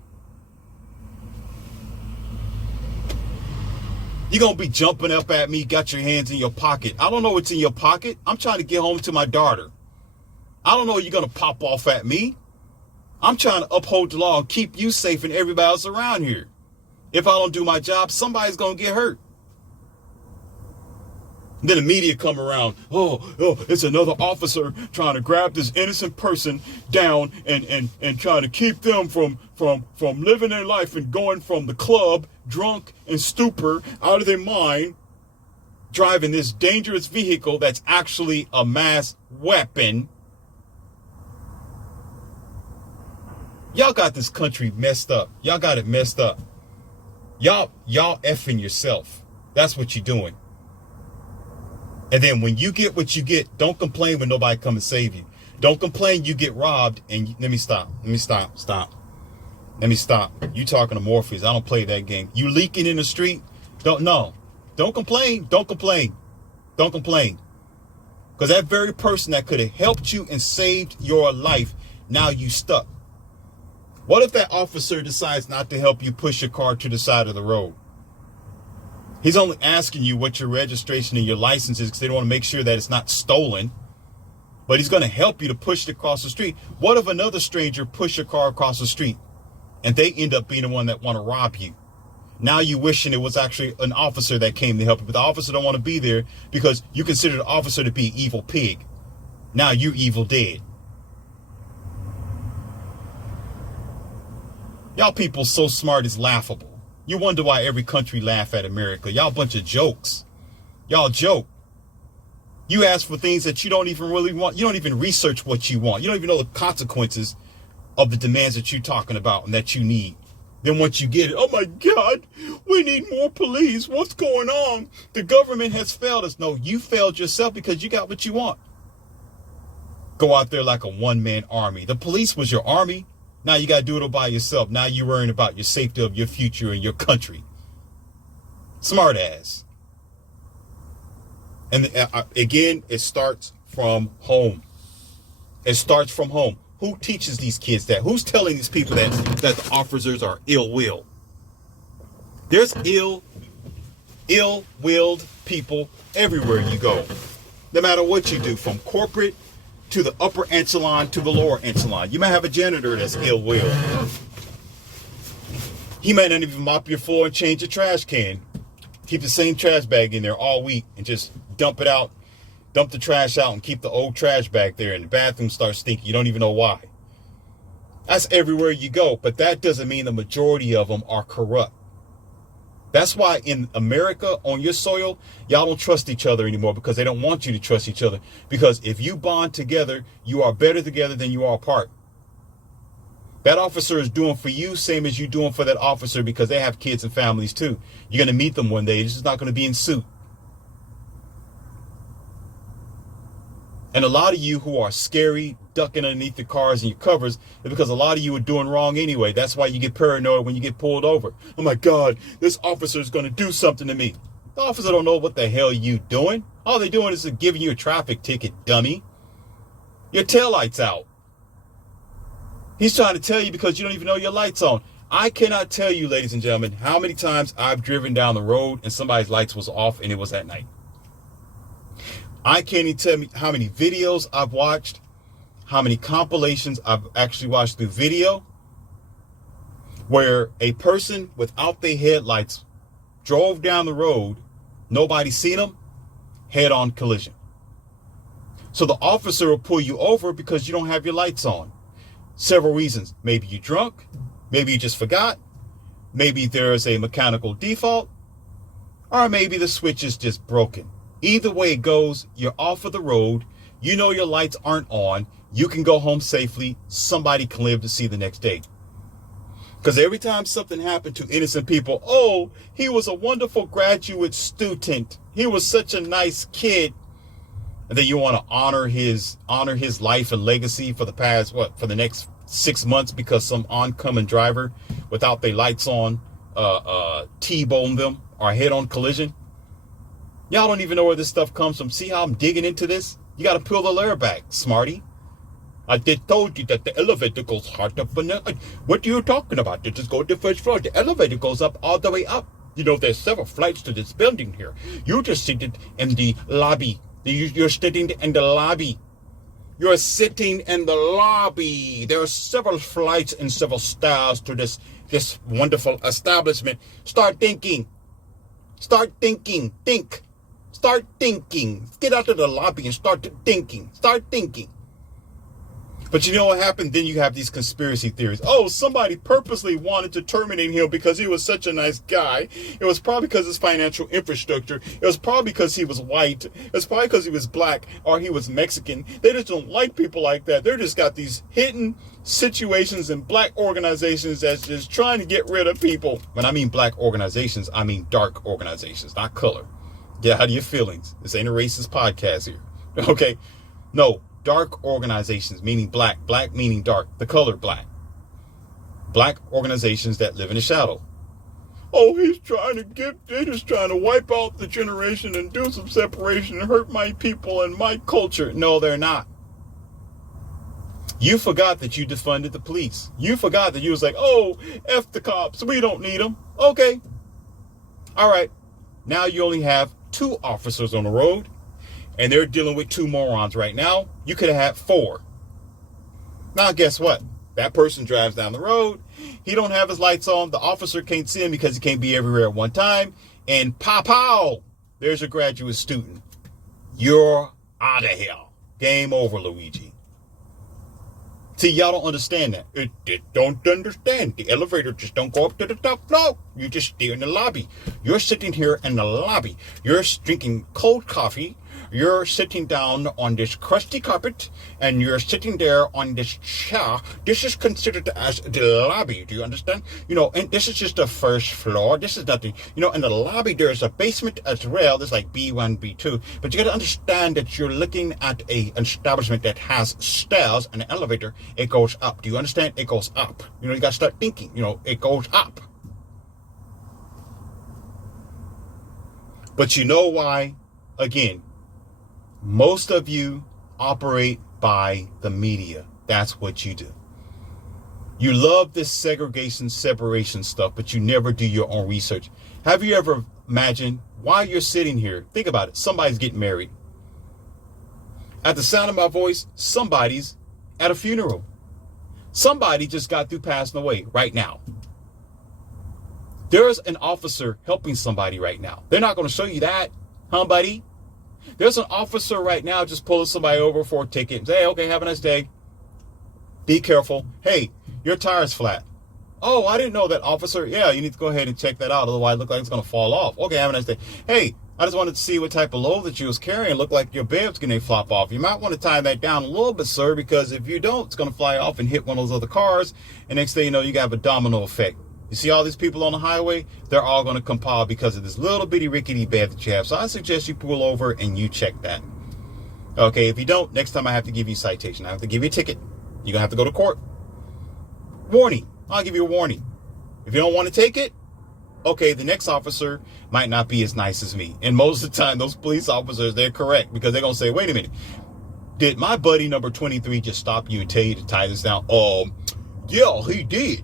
You're going to be jumping up at me, got your hands in your pocket. I don't know what's in your pocket. I'm trying to get home to my daughter. I don't know you're going to pop off at me. I'm trying to uphold the law and keep you safe and everybody else around here. If I don't do my job, somebody's going to get hurt. And then the media come around. Oh, it's another officer trying to grab this innocent person down and trying to keep them from living their life and going from the club drunk and stupor out of their mind, driving this dangerous vehicle that's actually a mass weapon. Y'all got this country messed up. Y'all got it messed up. Y'all effing yourself. That's what you're doing. And then when you get what you get, don't complain when nobody come and save you. Don't complain you get robbed and let me stop. You talking to Morpheus. I don't play that game. You leaking in the street. Don't complain. Because that very person that could have helped you and saved your life, now you stuck. What if that officer decides not to help you push your car to the side of the road? He's only asking you what your registration and your license is because they don't want to make sure that it's not stolen. But he's going to help you to push it across the street. What if another stranger push your car across the street and they end up being the one that want to rob you? Now you wishing it was actually an officer that came to help you. But the officer don't want to be there because you consider the officer to be an evil pig. Now you're evil dead. Y'all people so smart it's laughable. You wonder why every country laugh at America. Y'all a bunch of jokes. Y'all joke. You ask for things that you don't even really want. You don't even research what you want. You don't even know the consequences of the demands that you're talking about and that you need. Then once you get it, oh my God, we need more police. What's going on? The government has failed us. No, you failed yourself because you got what you want. Go out there like a one-man army. The police was your army. Now you got to do it all by yourself. Now you're worrying about your safety of your future and your country. Smart ass. And again, it starts from home. It starts from home. Who teaches these kids that? Who's telling these people that the officers are ill-willed? There's ill-willed people everywhere you go. No matter what you do, from corporate to the upper echelon to the lower echelon. You might have a janitor that's ill-willed. He might not even mop your floor and change your trash can. Keep the same trash bag in there all week and just dump it out. Dump the trash out and keep the old trash back there, and the bathroom starts stinking. You don't even know why. That's everywhere you go, but that doesn't mean the majority of them are corrupt. That's why in America, on your soil, y'all don't trust each other anymore, because they don't want you to trust each other. Because if you bond together, you are better together than you are apart. That officer is doing for you same as you doing for that officer, because they have kids and families too. You're going to meet them one day. It's just not going to be in suit. And a lot of you who are scary, ducking underneath the cars and your covers, is because a lot of you are doing wrong anyway. That's why you get paranoid when you get pulled over. Oh my God, this officer is going to do something to me. The officer don't know what the hell you doing. All they're doing is giving you a traffic ticket, dummy. Your taillight's out. He's trying to tell you because you don't even know your light's on. I cannot tell you, ladies and gentlemen, how many times I've driven down the road and somebody's lights was off and it was at night. I can't even tell me how many videos I've watched, how many compilations I've actually watched through video, where a person without their headlights drove down the road, nobody seen them, head-on collision. So the officer will pull you over because you don't have your lights on. Several reasons. Maybe you're drunk, maybe you just forgot, maybe there's a mechanical default, or maybe the switch is just broken. Either way it goes, you're off of the road. You know your lights aren't on. You can go home safely. Somebody can live to see the next day. Because every time something happened to innocent people, oh, he was a wonderful graduate student. He was such a nice kid. And then you want to honor his life and legacy for the past, for the next 6 months, because some oncoming driver without their lights on T-boned them or head-on collision. Y'all don't even know where this stuff comes from. See how I'm digging into this? You got to peel the layer back, smarty. I did told you that the elevator goes hard up. What are you talking about? You just go to the first floor. The elevator goes up all the way up. You know, there's several flights to this building here. You just sitting in the lobby. You're sitting in the lobby. You're sitting in the lobby. There are several flights and several stairs to this wonderful establishment. Start thinking. Start thinking. Think. Start thinking. Get out of the lobby and start thinking. Start thinking. But you know what happened? Then you have these conspiracy theories. Oh, somebody purposely wanted to terminate him because he was such a nice guy. It was probably because of his financial infrastructure. It was probably because he was white. It was probably because he was black or he was Mexican. They just don't like people like that. They're just got these hidden situations in black organizations that's just trying to get rid of people. When I mean black organizations, I mean dark organizations, not color. Get out of your feelings. This ain't a racist podcast here. Okay? No. Dark organizations, meaning black. Black meaning dark. The color black. Black organizations that live in the shadow. Oh, they're just trying to wipe out the generation and do some separation and hurt my people and my culture. No, they're not. You forgot that you defunded the police. You forgot that you was like, oh, F the cops. We don't need them. Okay. All right. Now you only have 2 officers on the road. And they're dealing with 2 morons right now. You could have had 4. Now, guess what? That person drives down the road. He don't have his lights on. The officer can't see him because he can't be everywhere at one time. And pow, there's a graduate student. You're out of here. Game over, Luigi. See, y'all don't understand that. It don't understand. The elevator just don't go up to the top floor. You just stay in the lobby. You're sitting here in the lobby. You're drinking cold coffee. You're sitting down on this crusty carpet, and you're sitting there on this chair. This is considered as the lobby. Do you understand? And this is just the first floor. This is nothing. In the lobby, there's a basement as well. There's like B1, B2. But you got to understand that you're looking at an establishment that has stairs and an elevator. It goes up. Do you understand? It goes up. You got to start thinking. It goes up. But you know why? Again, most of you operate by the media. That's what you do. You love this segregation, separation stuff, but you never do your own research. Have you ever imagined while you're sitting here, think about it, somebody's getting married. At the sound of my voice, somebody's at a funeral. Somebody just got through passing away right now. There's an officer helping somebody right now. They're not going to show you that, huh, buddy? There's an officer right now just pulling somebody over for a ticket. Say, hey, okay, have a nice day. Be careful. Hey, your tire's flat. Oh, I didn't know that, officer. Yeah, you need to go ahead and check that out. Otherwise, it looks like it's going to fall off. Okay, have a nice day. Hey, I just wanted to see what type of load that you was carrying. It looked like your bed's going to flop off. You might want to tie that down a little bit, sir, because if you don't, it's going to fly off and hit one of those other cars. And next thing you know, you got a domino effect. You see all these people on the highway? They're all going to compile because of this little bitty rickety bed that you have. So I suggest you pull over and you check that. Okay, if you don't, next time I have to give you a citation. I have to give you a ticket. You're going to have to go to court. Warning. I'll give you a warning. If you don't want to take it, okay, the next officer might not be as nice as me. And most of the time, those police officers, they're correct because they're going to say, wait a minute. Did my buddy number 23 just stop you and tell you to tie this down? Yeah, he did.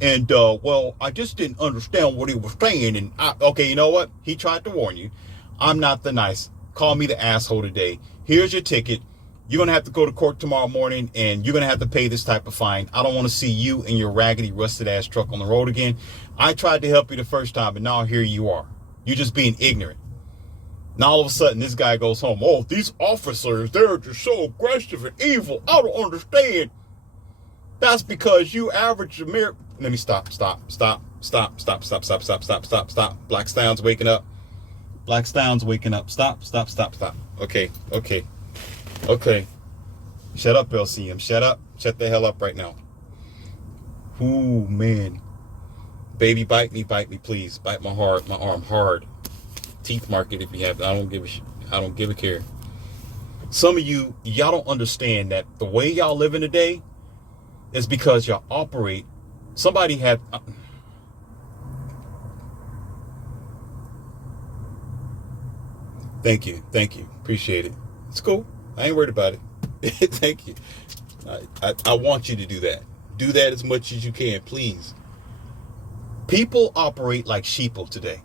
And, well, I just didn't understand what he was saying. And, okay, you know what? He tried to warn you. I'm not the nice. Call me the asshole today. Here's your ticket. You're going to have to go to court tomorrow morning, and you're going to have to pay this type of fine. I don't want to see you and your raggedy, rusted-ass truck on the road again. I tried to help you the first time, but now here you are. You're just being ignorant. Now, all of a sudden, this guy goes home. Oh, these officers, they're just so aggressive and evil. I don't understand. That's because you average American. Let me stop. Black Stone's waking up. Black Stone's waking up. Stop. Okay. Shut up, LCM. Shut up. Shut the hell up right now. Ooh, man. Baby, bite me, please. Bite my arm hard. Teeth mark it if you have. I don't give a care. Some of y'all don't understand that the way y'all living today is because y'all operate. Somebody had. Thank you. Appreciate it. It's cool. I ain't worried about it. Thank you. I want you to do that. Do that as much as you can, please. People operate like sheeple today.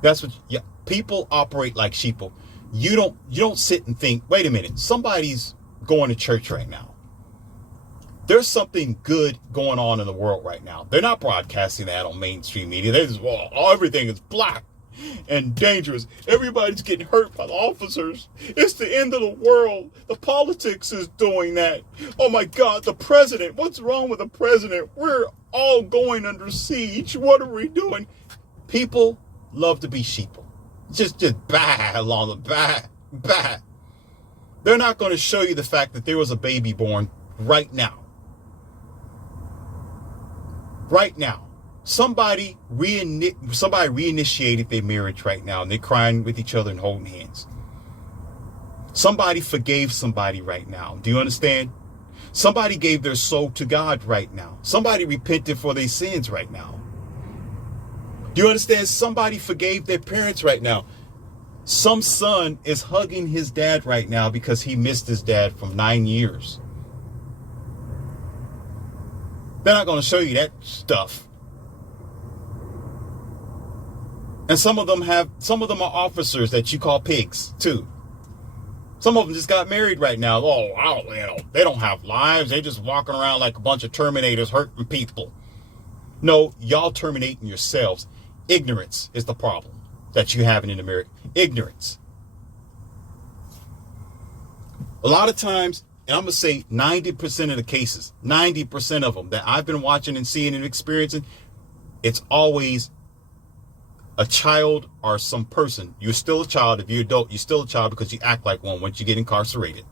That's what. Yeah. People operate like sheeple. You don't sit and think. Wait a minute. Somebody's going to church right now. There's something good going on in the world right now. They're not broadcasting that on mainstream media. They're just, well, everything is black and dangerous. Everybody's getting hurt by the officers. It's the end of the world. The politics is doing that. Oh my God, the president. What's wrong with the president? We're all going under siege. What are we doing? People love to be sheeple. Just bad along the bad. They're not going to show you the fact that there was a baby born right now. Right now, somebody reinitiated their marriage right now, and they're crying with each other and holding hands. Somebody forgave somebody right now. Do you understand? Somebody gave their soul to God right now. Somebody repented for their sins right now. Do you understand? Somebody forgave their parents right now. Some son is hugging his dad right now because he missed his dad from 9 years. They're not going to show you that stuff. And some of them are officers that you call pigs too. Some of them just got married right now. Oh, wow, they don't have lives. They're just walking around like a bunch of Terminators hurting people. No, y'all terminating yourselves. Ignorance is the problem that you have in America. Ignorance. A lot of times, and I'm going to say 90% of the cases, 90% of them that I've been watching and seeing and experiencing, it's always a child or some person. You're still a child. If you're adult, you're still a child because you act like one once you get incarcerated.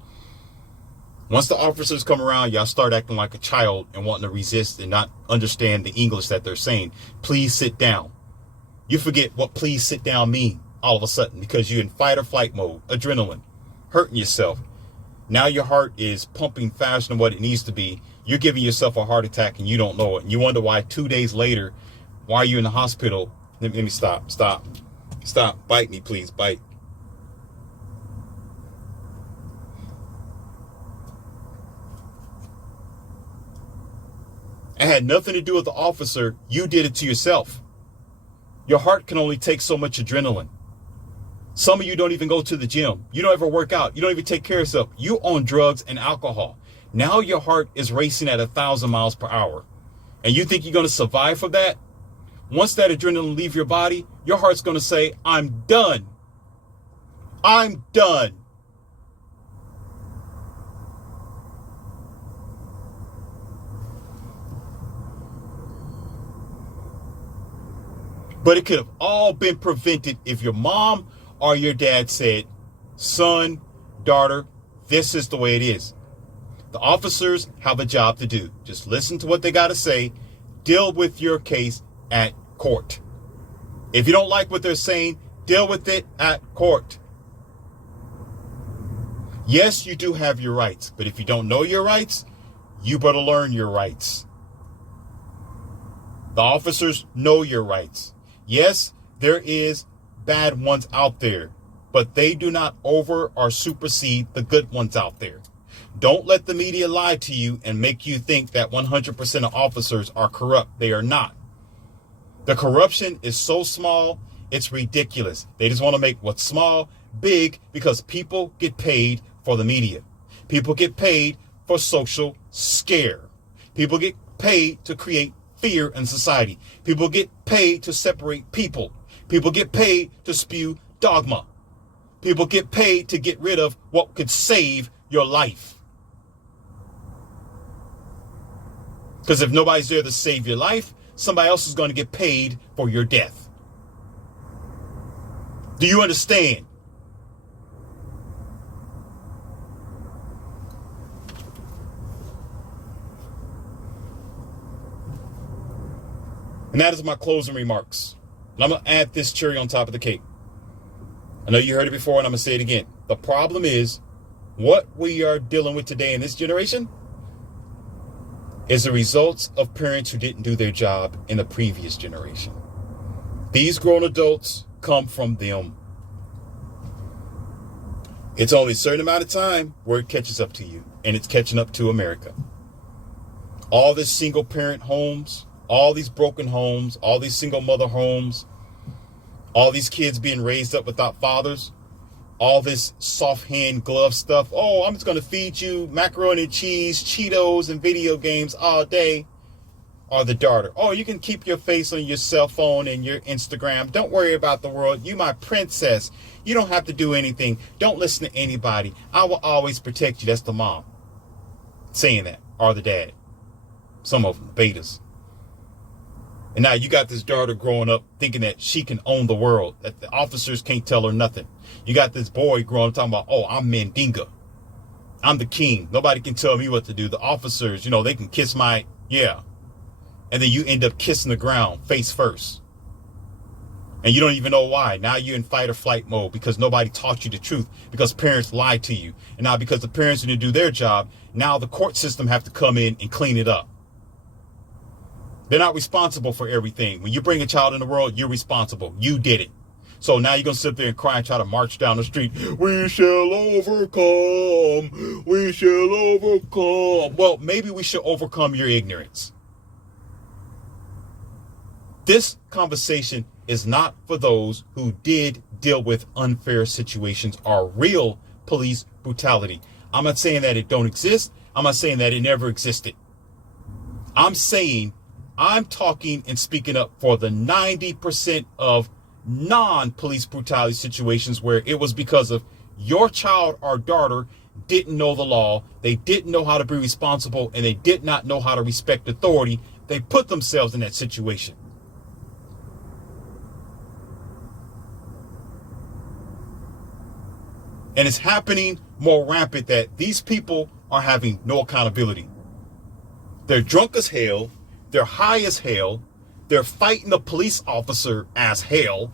Once the officers come around, y'all start acting like a child and wanting to resist and not understand the English that they're saying. Please sit down. You forget what please sit down mean all of a sudden because you're in fight or flight mode, adrenaline, hurting yourself. Now your heart is pumping faster than what it needs to be. You're giving yourself a heart attack and you don't know it. And you wonder why 2 days later, why are you in the hospital? Let me stop. Bite me, please. Bite. It had nothing to do with the officer. You did it to yourself. Your heart can only take so much adrenaline. Some of you don't even go to the gym. You don't ever work out. You don't even take care of yourself. You on drugs and alcohol. Now your heart is racing at 1,000 miles per hour. And you think you're going to survive for that? Once that adrenaline leaves your body, your heart's going to say, I'm done. I'm done. But it could have all been prevented if your mom or your dad said, son, daughter, this is the way it is. The officers have a job to do. Just listen to what they got to say. Deal with your case at court. If you don't like what they're saying, deal with it at court. Yes, you do have your rights, but if you don't know your rights, you better learn your rights. The officers know your rights. Yes, there is bad ones out there, but they do not over or supersede the good ones out there. Don't let the media lie to you and make you think that 100% of officers are corrupt. They are not. The corruption is so small, it's ridiculous. They just want to make what's small big because people get paid for the media. People get paid for social scare. People get paid to create fear in society. People get paid to separate people. People get paid to spew dogma. People get paid to get rid of what could save your life. Because if nobody's there to save your life, somebody else is going to get paid for your death. Do you understand? And that is my closing remarks. And I'm going to add this cherry on top of the cake. I know you heard it before, and I'm going to say it again. The problem is what we are dealing with today in this generation is the results of parents who didn't do their job in the previous generation. These grown adults come from them. It's only a certain amount of time where it catches up to you, and it's catching up to America. All these single parent homes, all these broken homes, all these single mother homes, all these kids being raised up without fathers, all this soft hand glove stuff. Oh, I'm just going to feed you macaroni and cheese, Cheetos, and video games all day. Or the daughter. Oh, you can keep your face on your cell phone and your Instagram. Don't worry about the world. You my princess. You don't have to do anything. Don't listen to anybody. I will always protect you. That's the mom saying that. Or the dad. Some of them, betas. And now you got this daughter growing up thinking that she can own the world, that the officers can't tell her nothing. You got this boy growing up talking about, oh, I'm Mandinga. I'm the king. Nobody can tell me what to do. The officers, they can kiss my, yeah. And then you end up kissing the ground face first. And you don't even know why. Now you're in fight or flight mode because nobody taught you the truth, because parents lied to you. And now because the parents didn't do their job, now the court system have to come in and clean it up. They're not responsible for everything. When you bring a child in the world, you're responsible. You did it. So now you're going to sit there and cry and try to march down the street. We shall overcome. We shall overcome. Well, maybe we should overcome your ignorance. This conversation is not for those who did deal with unfair situations or real police brutality. I'm not saying that it don't exist. I'm not saying that it never existed. I'm talking and speaking up for the 90% of non-police brutality situations where it was because of your child or daughter didn't know the law, they didn't know how to be responsible, and they did not know how to respect authority. They put themselves in that situation. And it's happening more rampant that these people are having no accountability. They're drunk as hell. They're high as hell. They're fighting the police officer as hell.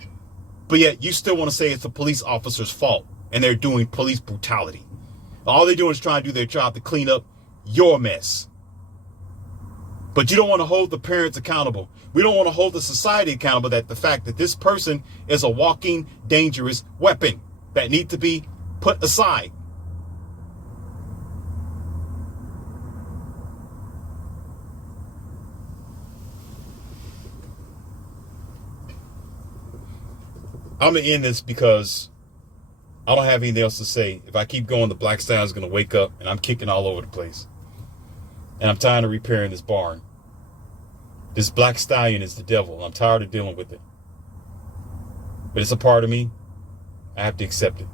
But yet you still want to say it's the police officer's fault and they're doing police brutality. All they're doing is trying to do their job to clean up your mess. But you don't want to hold the parents accountable. We don't want to hold the society accountable that the fact that this person is a walking dangerous weapon that needs to be put aside. I'm going to end this because I don't have anything else to say. If I keep going, the black stallion is going to wake up and I'm kicking all over the place. And I'm tired of repairing this barn. This black stallion is the devil. And I'm tired of dealing with it. But it's a part of me. I have to accept it.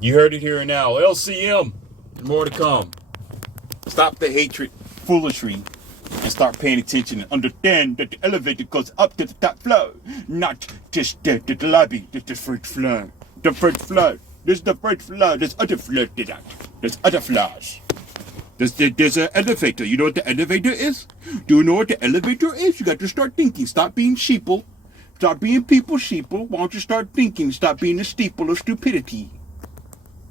You heard it here and now. LCM. More to come. Stop the hatred, foolishry, and start paying attention and understand that the elevator goes up to the top floor, not just the lobby, just the first floor. The first floor. This is the first floor. There's other floors to that. There's other floors. There's an elevator. You know what the elevator is? Do you know what the elevator is? You got to start thinking. Stop being sheeple. Stop being people sheeple. Why don't you start thinking? Stop being a steeple of stupidity.